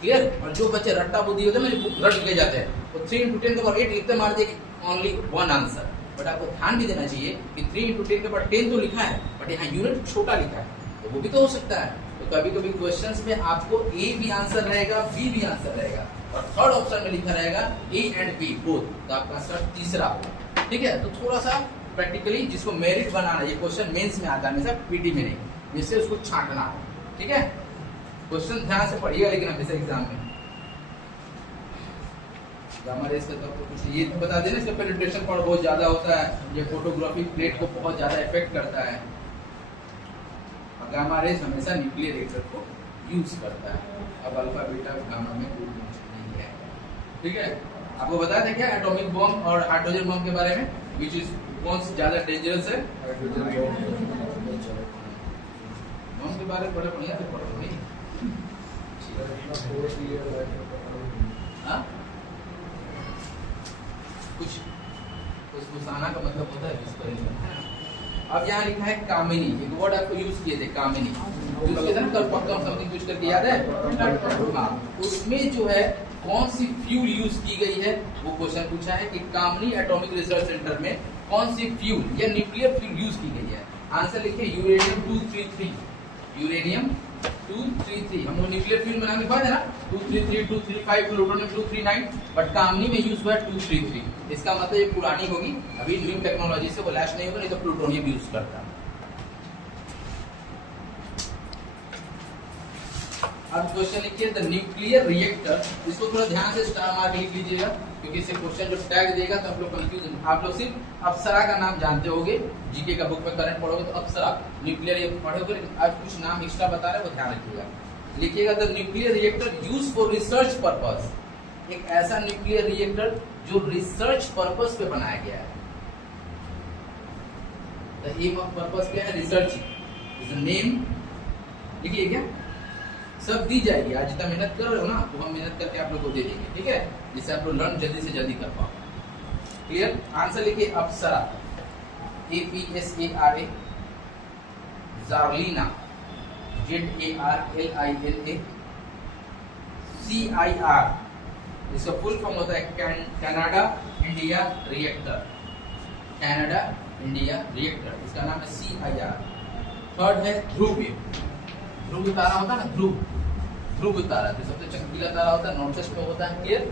क्लियर, और जो बच्चे रट्टा बुद्धि होते हैं ना, जो रट के जाते हैं, तो 3 into 10 का पावर 8 लिखते मार दिए ओनली वन आंसर। बट आपको ध्यान भी देना चाहिए कि 3 into 10 के पावर 10 तो लिखा है, बट यहाँ यूनिट छोटा लिखा है, तो वो भी तो हो सकता है। तो कभी कभी क्वेश्चंस में आपको ए भी आंसर रहेगा, बी भी आंसर रहेगा, और थर्ड ऑप्शन में लिखा रहेगा ए एंड बी बोथ, तो आपका आंसर तीसरा होगा। ठीक है, तो थोड़ा सा प्रैक्टिकली जिसको मेरिट बनाना, ये क्वेश्चन मेंस में आता है हमेशा, पीटी में नहीं, जिससे उसको छांटना हो। ठीक है, क्वेश्चन ध्यान से पढ़िएगा लेकिन हमेशा एग्जाम में। गामा रेस का तो कुछ ये तो बता देना, इसका पेनिट्रेशन पावर बहुत ज्यादा होता है, ये फोटोग्राफिक प्लेट को बहुत ज्यादा इफेक्ट करता है, और गामा रेस हमेशा न्यूक्लियर रिएक्टर को यूज करता है। अब अल्फा बीटा गामा में कोई नहीं है। ठीक है, आपको बताया था क्या एटॉमिक बॉम्ब और हाइड्रोजन बॉम्ब के बारे में, विच इज कौन सी ज्यादा डेंजरस है? बॉम्ब के बारे में बड़े बढ़िया से पढ़ो नहीं? हाँ? कुछ गुस्साना का मतलब होता है विस्परिंग। अब यहाँ लिखा है कामिनी, एक वर्ड आपको यूज किए थे कामिनी, यूज किए थे ना कल पक्का समथिंग कुछ करके, याद है? हाँ, उसमें जो है कौन सी फ्यूल यूज की गई है वो क्वेश्चन पूछा है कि कामिनी एटॉमिक रिसर्च सेंटर में कौन सी फ्यूल या न्यूक्लियर फ्यूल यूज की गई है। आंसर लिखिए यूरेनियम 233, यूरेनियम 233। हम लोग न्यूक्लियर फ्यूल में नाम लिखवा देना 233, 235, प्लूटोनियम 239, बट कामनी में यूज हुआ है 233। इसका मतलब ये पुरानी होगी, अभी न्यू टेक्नोलॉजी से वो लैश नहीं होगा, नहीं तो प्लूटोनियम यूज करता। अब क्वेश्चन लिखिए द न्यूक्लियर रिएक्टर, इसको थोड़ा ध्यान से स्टार मार्क लिख लीजिएगा क्योंकि इससे क्वेश्चन जो टैग देगा तो आप लोग कंफ्यूज, आप लोग सिर्फ अप्सरा का नाम जानते होंगे, जीके का बुक में करंट पढ़ोगे तो अप्सरा न्यूक्लियर ये पढ़ोगे, लेकिन आज कुछ नाम एक्स्ट्रा बता रहे हैं वो ध्यान रखिएगा। लिखिएगा the nuclear reactor use for research purpose, एक ऐसा न्यूक्लियर रिएक्टर जो रिसर्च पर्पस पे बनाया गया है। द एम ऑफ पर्पस क्या है? Research is name. लिखिए क्या सब दी जाएगी, आज जितना मेहनत कर रहे हो ना तो हम मेहनत करके आप लोग को दे देंगे, ठीक है, जिससे आप लोग लर्न जल्दी से जल्दी कर पाओ। क्लियर? आंसर लिखिए अप्सरा, APSARA, जार्लिना, ZARLINA, CIR, इसका फुल फॉर्म होता है Canada India reactor, Canada India reactor, इसका नाम है CIR। थर्ड है ध्रुव, ध्रुव तारा होता है ना, ध्रुव तारा जो सबसे चमकीला तारा होता है, नॉर्थ ईस्ट में होता है। क्लियर?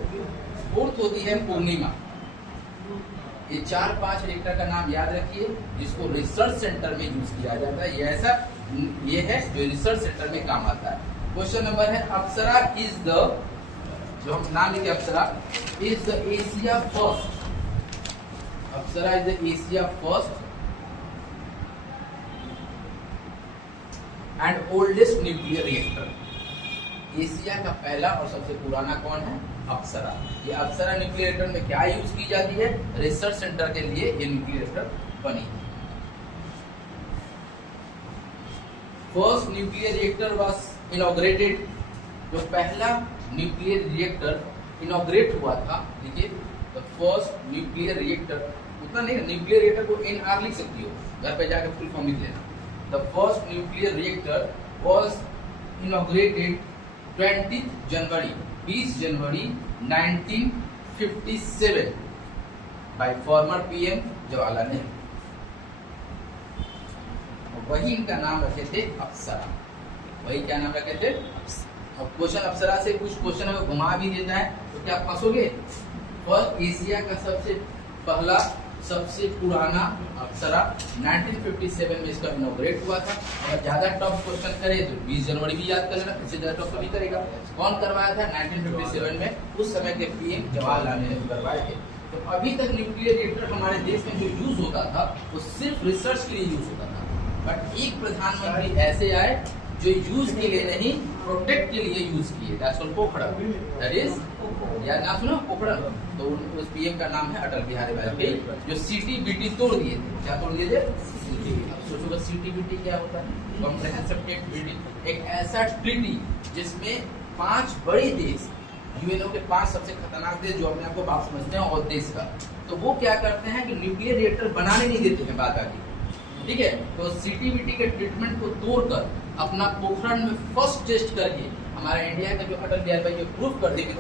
फोर्थ होती है पूर्णिमा। ये 4-5 रिएक्टर का नाम याद रखिए जिसको रिसर्च सेंटर में यूज किया जाता है, ये है जो रिसर्च सेंटर में काम आता है। क्वेश्चन नंबर है अप्सरा इज द, जो हम नाम लिखे Apsara is the Asia first, Apsara is the Asia first and oldest nuclear reactor. Asia का पहला और सबसे पुराना कौन है? अप्सरा। ये अप्सरा न्यूक्लियर रिएक्टर में क्या यूज की जाती है? रिसर्च सेंटर के लिए ये न्यूक्लियर रिएक्टर बनी है। First nuclear reactor was inaugurated, जो पहला न्यूक्लियर रिएक्टर इनॉग्रेट हुआ था, देखिए द फर्स्ट न्यूक्लियर रिएक्टर, उतना नहीं, न्यूक्लियर रिएक्टर को NR लिख सकती हो, घर पे जाकर फुल फॉर्म लिख लेना। The first nuclear reactor was inaugurated 20 January 1957 by former PM Jawaharlal Nehru. वही इनका नाम रखे थे अप्सरा, वही क्या नाम रखे थे? और क्वेश्चन अप्सरा से कुछ क्वेश्चन अगर घुमा भी देता है तो क्या फंसोगे? और एशिया का सबसे पहला सबसे पुराना अप्सरा 1957 में इसका इनॉग्रेट हुआ था। अगर ज्यादा टफ क्वेश्चन करे तो 20 जनवरी भी याद कर लेना, इससे ज्यादा टफ कभी करेगा। कौन करवाया था? 1957 में उस समय के PM जवाहरलाल नेहरू करवाए थे। तो अभी तक न्यूक्लियर रिएक्टर हमारे देश में जो यूज होता था वो सिर्फ रिसर्च के लिए यूज होता था, बट एक प्रधानमंत्री ऐसे आए जो यूज के लिए नहीं प्रोटेक्ट के लिए यूज किए, that's called Pokhran, that is, याद नाम सुनो पोखरण। तो उस PM का नाम है अटल बिहारी वाजपेयी, जो CTBT तोड़ दिए थे। क्या तोड़ दिए थे? अब सोचोगे CTBT क्या होता है? कॉम्प्रिहेंसिव टेक्स्ट ट्रीटी, एक ऐसा ट्रीटी जिसमें 5 बड़े देश, UNO के 5 सबसे खतरनाक देश जो अपने आप को बाप समझते हैं और देश का, तो वो क्या करते हैं कि न्यूक्लियर रिएक्टर बनाने नहीं देते हैं बात आगे, ठीक है। तो CTBT के ट्रीटमेंट को तोड़कर अपना पोखरण में फर्स्ट टेस्ट करके हमारे इंडिया का जो अटल बिहारी भाई प्रूफ कर दिए कि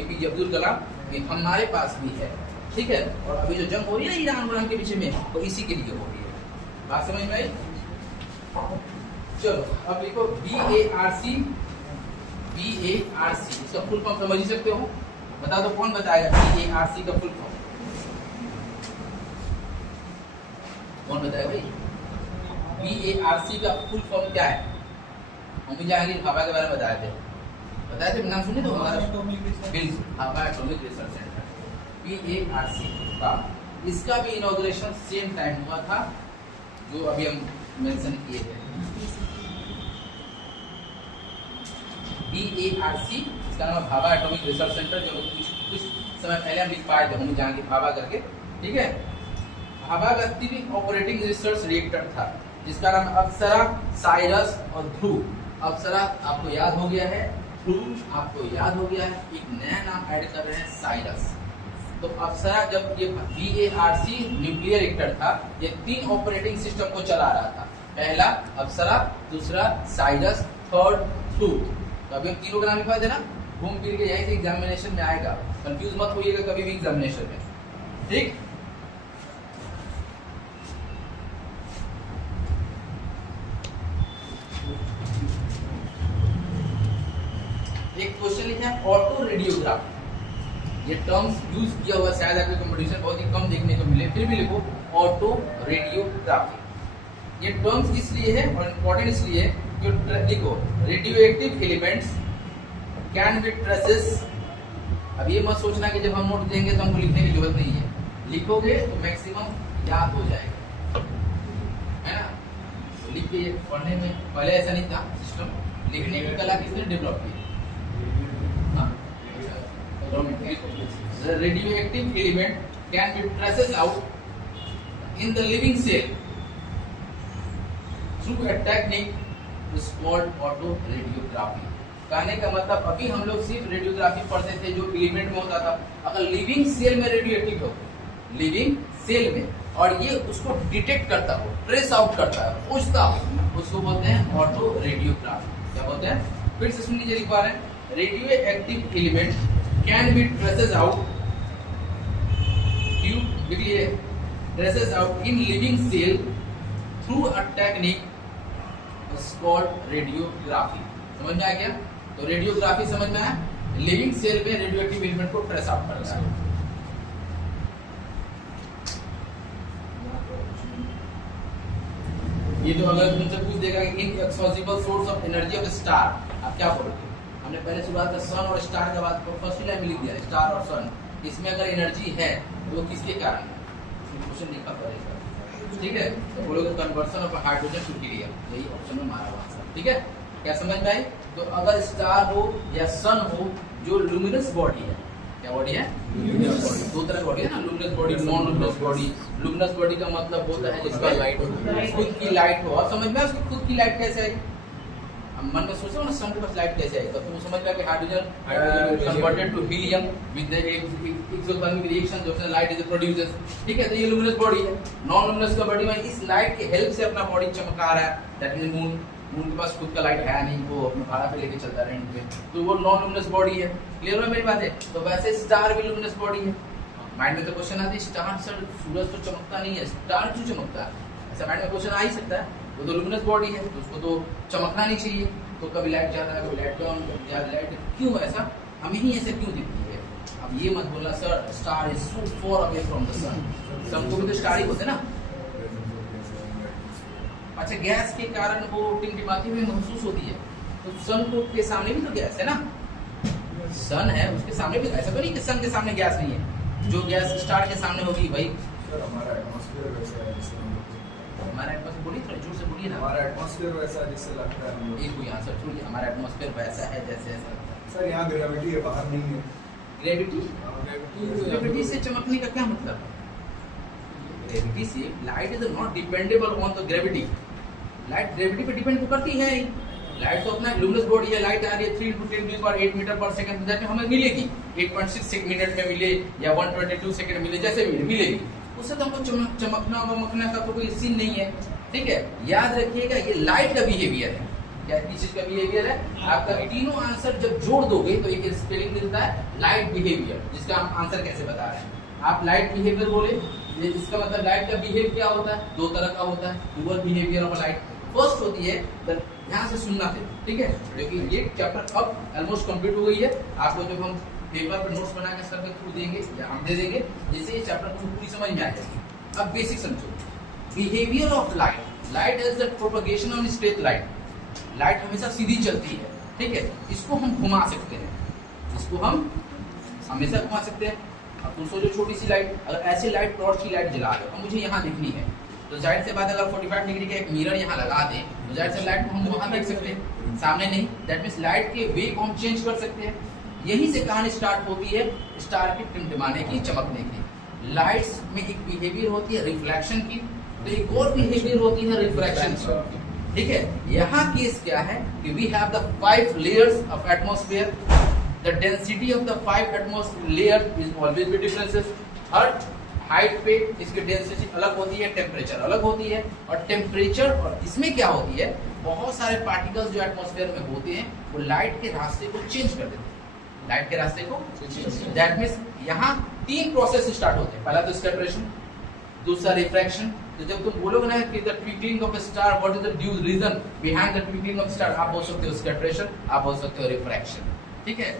APJ अब्दुल कलाम कि हमारे पास भी है, ठीक है। और अभी जो जंग हो रही है ईरान ईरान के पीछे में, तो इसी के लिए हो रही है। बात समझ में आई? चलो अब लिखो BARC, इसका फुल फॉर्म समझ ही सकते हो, बता दो कौन बताएगा BARC का फुल फॉर्म? कौन बताएगा भाई? BARC का फुल फॉर्म क्या है? हम भी जहांगीर भाभा के बारे में बताए थे नाम सुने तो हमारा Bhabha atomic research centre BARC का, इसका भी इनॉग्रेशन सेम टाइम हुआ था जो अभी हम मेंशन किए थे। BARC इसका नाम भाभा एटॉमिक रिसर्च सेंटर, जो कुछ कुछ समय पहले हम लिख पाए थे, हम जहाँ की भाभा करके, ठीक है। भाभा का 3 ऑपरेटिंग रिसर्च रिएक्टर था जिसका नाम अप्सरा, साइरस और ध्रुव। अप्सरा आपको याद हो गया है, ध्रुव आपको याद हो गया है, एक नया नाम ऐड कर रहे हैं साइरस। तो अप्सरा जब ये VARC न्यूक्लियर रिएक्टर था, ये 3 ऑपरेटिंग सिस्टम को चला रहा था। पहला अप्सरा, दूसरा साइरस, थर्ड ध्रुव। तो अभी हम तीनों का नाम लिखवा देना, घूम फिर के यहीं से एग्जामिनेशन में आएगा, कंफ्यूज मत होइएगा कभी भी एग्जामिनेशन में, ठीक। एक क्वेश्चन लिखा है ऑटो रेडियोग्राफी। ये टर्म्स यूज किया हुआ शायद आपके कंपटीशन बहुत ही कम देखने को मिले, फिर भी लिखो ऑटो रेडियोग्राफी। ये टर्म्स इसलिए है और इम्पोर्टेंट इसलिए है कि लिखो radio active elements can be traces. अब ये मत सोचना कि जब हम नोट देंगे तो हमको लिखने की जरूरत नहीं है, लिखोगे तो मैक्सिमम याद हो जाएगा, है ना। तो लिख के पढ़ने में पहले ऐसा नहीं था सिस्टम, लिखने की कला किसने डेवलप की? Radio active element can be traces out in the living cell through a technique is called autoradiography. कहने का मतलब अभी हम लोग सिर्फ रेडियोग्राफी पढ़ते थे जो एलिमेंट में होता था, अगर लिविंग सेल में रेडियो एक्टिव हो, लिविंग सेल में, और ये उसको डिटेक्ट करता हो, ट्रेस आउट करता है, खोजता हो, उसको बोलते हैं ऑटो रेडियोग्राफी। क्या बोलते हैं? फिर से सुन लीजिए, लिख पा रहे हैं, radio active element can be traces out, traces out in living cell through a technique called radiography. समझ में आ गया? तो रेडियोग्राफी समझ में आया, लिविंग सेल में रेडियो एक्टिव एलिमेंट को ट्रेस आउट करता है। ये तो अगर तुमसे पूछ देगा कि inexhaustible source of energy of star, आप क्या बोलोगे? हमने पहले शुरुआत में सन और स्टार का बात को फर्स्ट लाइन में लिख दिया, स्टार और सन, इसमें अगर एनर्जी है तो वो किसके कारण है? क्वेश्चन लिखा पड़ेगा, ठीक है। तो बोलोगे conversion of hydrogen to helium, यही ऑप्शन में हमारा आंसर, ठीक है। क्या समझ में आई? तो अगर स्टार हो या सन हो, जो लुमिनस बॉडी है, क्या बॉडी है? दो तरह की बॉडी है ना, luminous body, non luminous body. Luminous body का मतलब होता है जिसका लाइट खुद की लाइट हो। अब समझ में उसकी खुद की लाइट कैसे आई? हम मन में सोचो ना, सन के पास लाइट कैसे आई, तो तुम समझ में कि hydrogen converted to helium with the exothermic reaction, जो लाइट इज प्रोड्यूसेस, ठीक है। तो ये लुमिनस बॉडी है। नॉन लुमिनस का बॉडी में इस लाइट के हेल्प से अपना बॉडी चमका रहा है, दैट मींस मून। मून के पास खुद का लाइट है नहीं, वो अपने भाड़ा पे लेके चलता है रेंट पे, तो वो नॉन लुमिनस बॉडी है। क्लियर है मेरी बात है? तो वैसे स्टार भी लुमिनस बॉडी है। माइंड में तो क्वेश्चन आती है, स्टार सर सूरज तो चमकता नहीं है, स्टार क्यों चमकता है? ऐसा माइंड में क्वेश्चन आ ही सकता है। वो तो लुमिनस बॉडी है, तो उसको तो चमकना नहीं चाहिए, तो कभी लाइट ज्यादा है, कभी लाइट कम, ज्यादा लाइट क्यों ऐसा, हमें ही ऐसे क्यों दिखती है? अब ये मत बोलना sir star is so far away from the sun, sun को भी तो स्टार ही होते ना। अच्छा, गैस के कारण वो टिमटिमाती हुई महसूस होती है, तो सन को के सामने भी तो गैस है ना, सन है उसके सामने भी, ऐसा तो नहीं कि सन के सामने गैस नहीं है, जो गैस स्टार के सामने होगी भाई। सर हमारा एटमॉस्फेयर वैसा है जिससे हम लोग, हमारा एटमॉस्फेयर, बोलिए थोड़ा जोर से बोलिए ना। हमारा एटमॉस्फेयर वैसा जिससे लगता है हम लोग, एक कोई आंसर छोड़िए, हमारा एटमॉस्फेयर वैसा है जैसे ऐसा लगता है। सर यहाँ ग्रेविटी है, बाहर नहीं है। ग्रेविटी, ग्रेविटी ग्रेविटी से चमकने का क्या मतलब? ग्रेविटी से light is not dependable on the gravity. Light gravity पे डिपेंड तो करती है, लाइट तो अपना लुमिनस बॉडी है, लाइट आ रही है 3 × 10⁸ मीटर पर सेकंड, दैट में हमें मिलेगी 8.6 मिनट में मिले या 122 सेकंड मिले, जैसे भी मिलेगी, उससे तो हमको चमकना वमकना का तो कोई सीन नहीं है, ठीक है। याद रखिएगा ये लाइट का बिहेवियर है। क्या किस चीज का बिहेवियर है? आपका तीनों आंसर जब जोड़ दोगे तो एक स्पेलिंग मिलता है लाइट बिहेवियर, जिसका हम आंसर कैसे बता रहे हैं। आप लाइट बिहेवियर बोले, इसका मतलब लाइट का बिहेव क्या होता है? दो तरह का होता है, dual behaviour of light. First होती है, ध्यान से सुनना थे, ठीक है, क्योंकि ये चैप्टर अब ऑलमोस्ट कंप्लीट हो गई है। आपको जब हम पेपर पर नोट्स बना के सर के थ्रू देंगे या हम दे देंगे, जिससे ये चैप्टर को पूरी समझ में आ जाएगी। अब बेसिक समझो, behaviour of light. Light is the propagation on straight light. Light हमेशा सीधी चलती है, ठीक है, इसको हम घुमा सकते हैं, इसको हम हमेशा घुमा सकते हैं। अब तुम सोचो छोटी सी लाइट, अगर ऐसी लाइट टॉर्च की लाइट जला दो और मुझे यहाँ दिखनी है, तो जाहिर सी बात है अगर 45 डिग्री का एक मिरर यहाँ लगा दें तो जाहिर से लाइट को हम वहाँ देख सकते हैं, सामने नहीं। दैट मीन्स लाइट के वे को हम चेंज कर सकते हैं। यहीं से कहानी स्टार्ट होती है स्टार की टिमटिमाने की, चमकने की। लाइट्स में एक बिहेवियर होती है रिफ्लेक्शन की, तो एक और बिहेवियर होती है रिफ्रैक्शन की। ठीक है, यहाँ केस क्या है कि we have the 5 layers of atmosphere. The density of the 5 atmosphere layer is always be differences. हर हाइट पे इसकी डेंसिटी अलग होती है, टेम्परेचर अलग होती है, और टेम्परेचर और इसमें क्या होती है, बहुत सारे पार्टिकल्स जो एटमॉस्फेयर में होते हैं वो लाइट के रास्ते को चेंज कर देते हैं, लाइट के रास्ते को। दैट मीन्स यहाँ 3 प्रोसेस स्टार्ट होते हैं। पहला तो स्कैटरेशन, दूसरा रिफ्रैक्शन। तो जब तुम बोलोगे ना कि the twinkling of a star, what is the due reason behind the twinkling of star, आप बोल सकते हो स्कैटरेशन, आप बोल सकते हो रिफ्रैक्शन। ठीक है,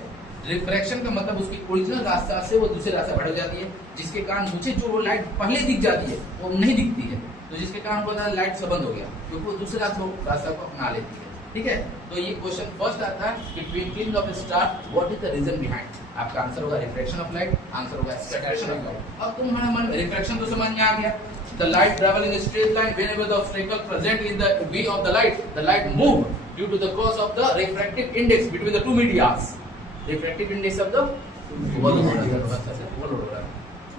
रिफ्रैक्शन का मतलब उसकी ओरिजिनल रास्ता से वो दूसरे रास्ते बढ़ जाती है, जिसके कारण मुझे जो लाइट पहले दिख जाती है वो नहीं दिखती है, तो जिसके कारण बोलता है लाइट से बंद हो गया, क्योंकि वो दूसरे रास्ता को अपना लेती है। ठीक है, तो ये क्वेश्चन फर्स्ट आता है कि twinkling of star, what is the reason behind. आपका आंसर होगा रिफ्रैक्शन ऑफ लाइट, आंसर होगा स्कैटरेशन ऑफ लाइट। अब तुम्हारा मन रिफ्रैक्शन तो समझ में आ गया। The light travel in a straight line whenever the obstacle present in the way of the light move due to the cause of the refractive index between the two medias. Refractive index of the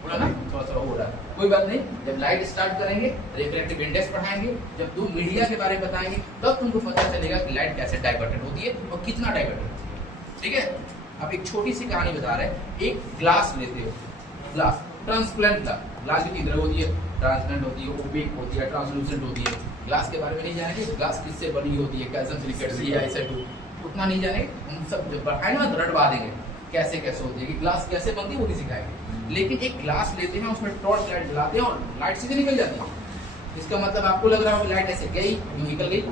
बोला ना, थोड़ा हो रहा है, कोई बात नहीं। जब लाइट स्टार्ट करेंगे रिफ्रैक्टिव इंडेक्स पढ़ाएंगे, जब दो मीडिया के बारे में बताएंगे तब तुमको पता चलेगा कि लाइट कैसे डाइवर्टेड होती है और कितना डाइवर्टेड होती है। ठीक है, अब एक छोटी सी कहानी बता रहे हैं। एक ग्लास लेते हो, ग्लास ट्रांसपेरेंट था, ग्लास की तरह होती है, ट्रांसपेरेंट होती है, ओपेक होती है, ट्रांसलूसेंट होती है। ग्लास के बारे में नहीं जानेंगे, ग्लास किससे बनी होती है, कैल्शियम सिलिकेट से या ऐसे उतना नहीं जानेंगे, हम सब जब पढ़ाएंगे ना रटवा देंगे कैसे कैसे होती है कि ग्लास कैसे बनती है वो भी सिखाएंगे। लेकिन एक ग्लास लेते हैं, उसमें टॉर्च लाइट जलाते हैं और लाइट सीधे निकल जाती है। इसका मतलब आपको लग रहा होगा लाइट ऐसे गई निकल गई,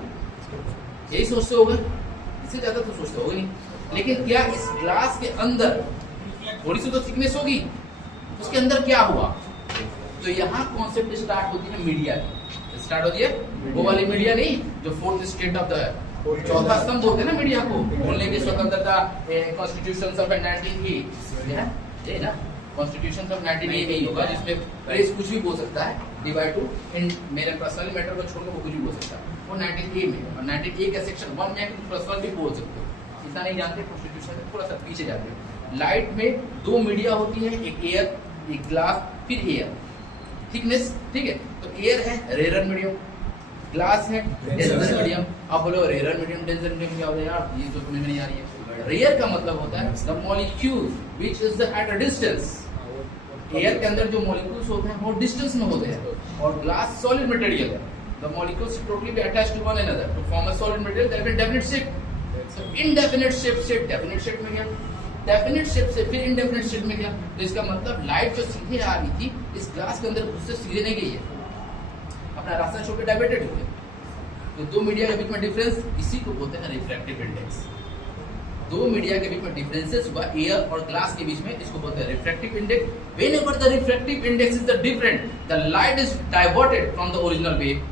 यही सोचते होगे, इससे ज्यादा तो सोचते होगे नहीं। लेकिन क्या इस ग्लास के अंदर थोड़ी सी तो थिकनेस होगी, उसके अंदर क्या हुआ, तो यहाँ कॉन्सेप्ट स्टार्ट होती है मीडिया की, स्टार्ट होती है वो वाली मीडिया नहीं जो फोर्थ स्टेट ऑफ द चौथा स्तंभ बोलते हैं ना मीडिया को, बोलने की स्वतंत्रता, कॉन्स्टिट्यूशन ऑफ 1980 ये ना, कॉन्स्टिट्यूशन ऑफ 1980 नहीं होगा जिसमें प्रेस कुछ भी बोल सकता है, डिवाइड टू इन मेरे पर्सनल मैटर को छोड़कर वो कुछ भी बोल सकता है, वो 19A में, और 19A का सेक्शन 1 में पर्सनल भी बोल सकते हो। इतना नहीं जानते कॉन्स्टिट्यूशन से, थोड़ा सा पीछे जाते हो। लाइट में 2 मीडिया होती है, एक एयर, एक ग्लास, फिर एयर, थिकनेस। ठीक है, तो एयर है रेयर मीडियम, ग्लास है डेंसर मीडियम। अब बोलो रेयर मीडियम डेंसर मीडियम क्या होता है यार, ये तो तुम्हें नहीं आ रही है। रेयर का मतलब होता है the molecule which is at a distance. Air के अंदर जो मॉलिक्यूल्स होते हैं वो डिस्टेंस में होते हैं, और ग्लास सॉलिड मटेरियल है, the molecules totally be attached to one another to form a solid material that is definite shape. So indefinite shape से डेफिनेट शेप में गया, डेफिनेट शेप से फिर इनडेफिनेट शेप में गया। तो इसका मतलब लाइट जो सीधे आ रही थी इस ग्लास के अंदर उससे सीधे नहीं गई है, अपना रास्ता छोड़ के डाइवर्टेड हो गया। तो 2 मीडिया के बीच में डिफरेंस, इसी को बोलते हैं रिफ्रैक्टिव इंडेक्स। 2 मीडिया के बीच में डिफरेंसेस हुआ एयर और ग्लास के बीच में, इसको बोलते हैं refractive index. Whenever the refractive index is the different, the light is diverted from the original wave,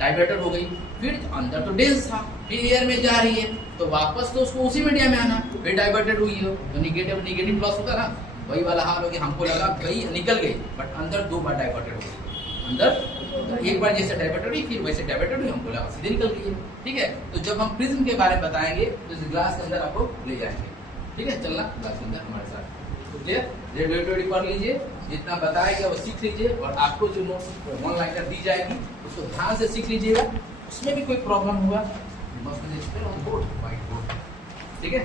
diverted हो गई, फिर अंदर तो डेंस था, फिर एयर में जा रही है तो वापस तो उसको उसी मीडिया में आना, फिर डाइवर्टेड हुई हो तो निगेटिव प्लस होता ना, वही वाला हाल हो गया। हमको लगा गई निकल गई, बट अंदर 2 बार डाइवर्टेड हो गई, अंदर एक बार जैसे डाइवर्टेड हुई फिर वैसे डाइवर्टेड हुई, हमको लगा सीधे निकल गई है। ठीक है, तो जब हम प्रिज्म के बारे में बताएंगे तो इस ग्लास के अंदर आपको ले जाएंगे। ठीक है, चलना ग्लास के अंदर हमारे साथ, क्लियर, रेडी पढ़ लीजिए, जितना बताया गया वो सीख लीजिए, और आपको जो नोट्स ऑनलाइन दी जाएगी उसको ध्यान से सीख लीजिएगा। उसमें भी कोई प्रॉब्लम हुआ बोर्ड, व्हाइट बोर्ड, ठीक है।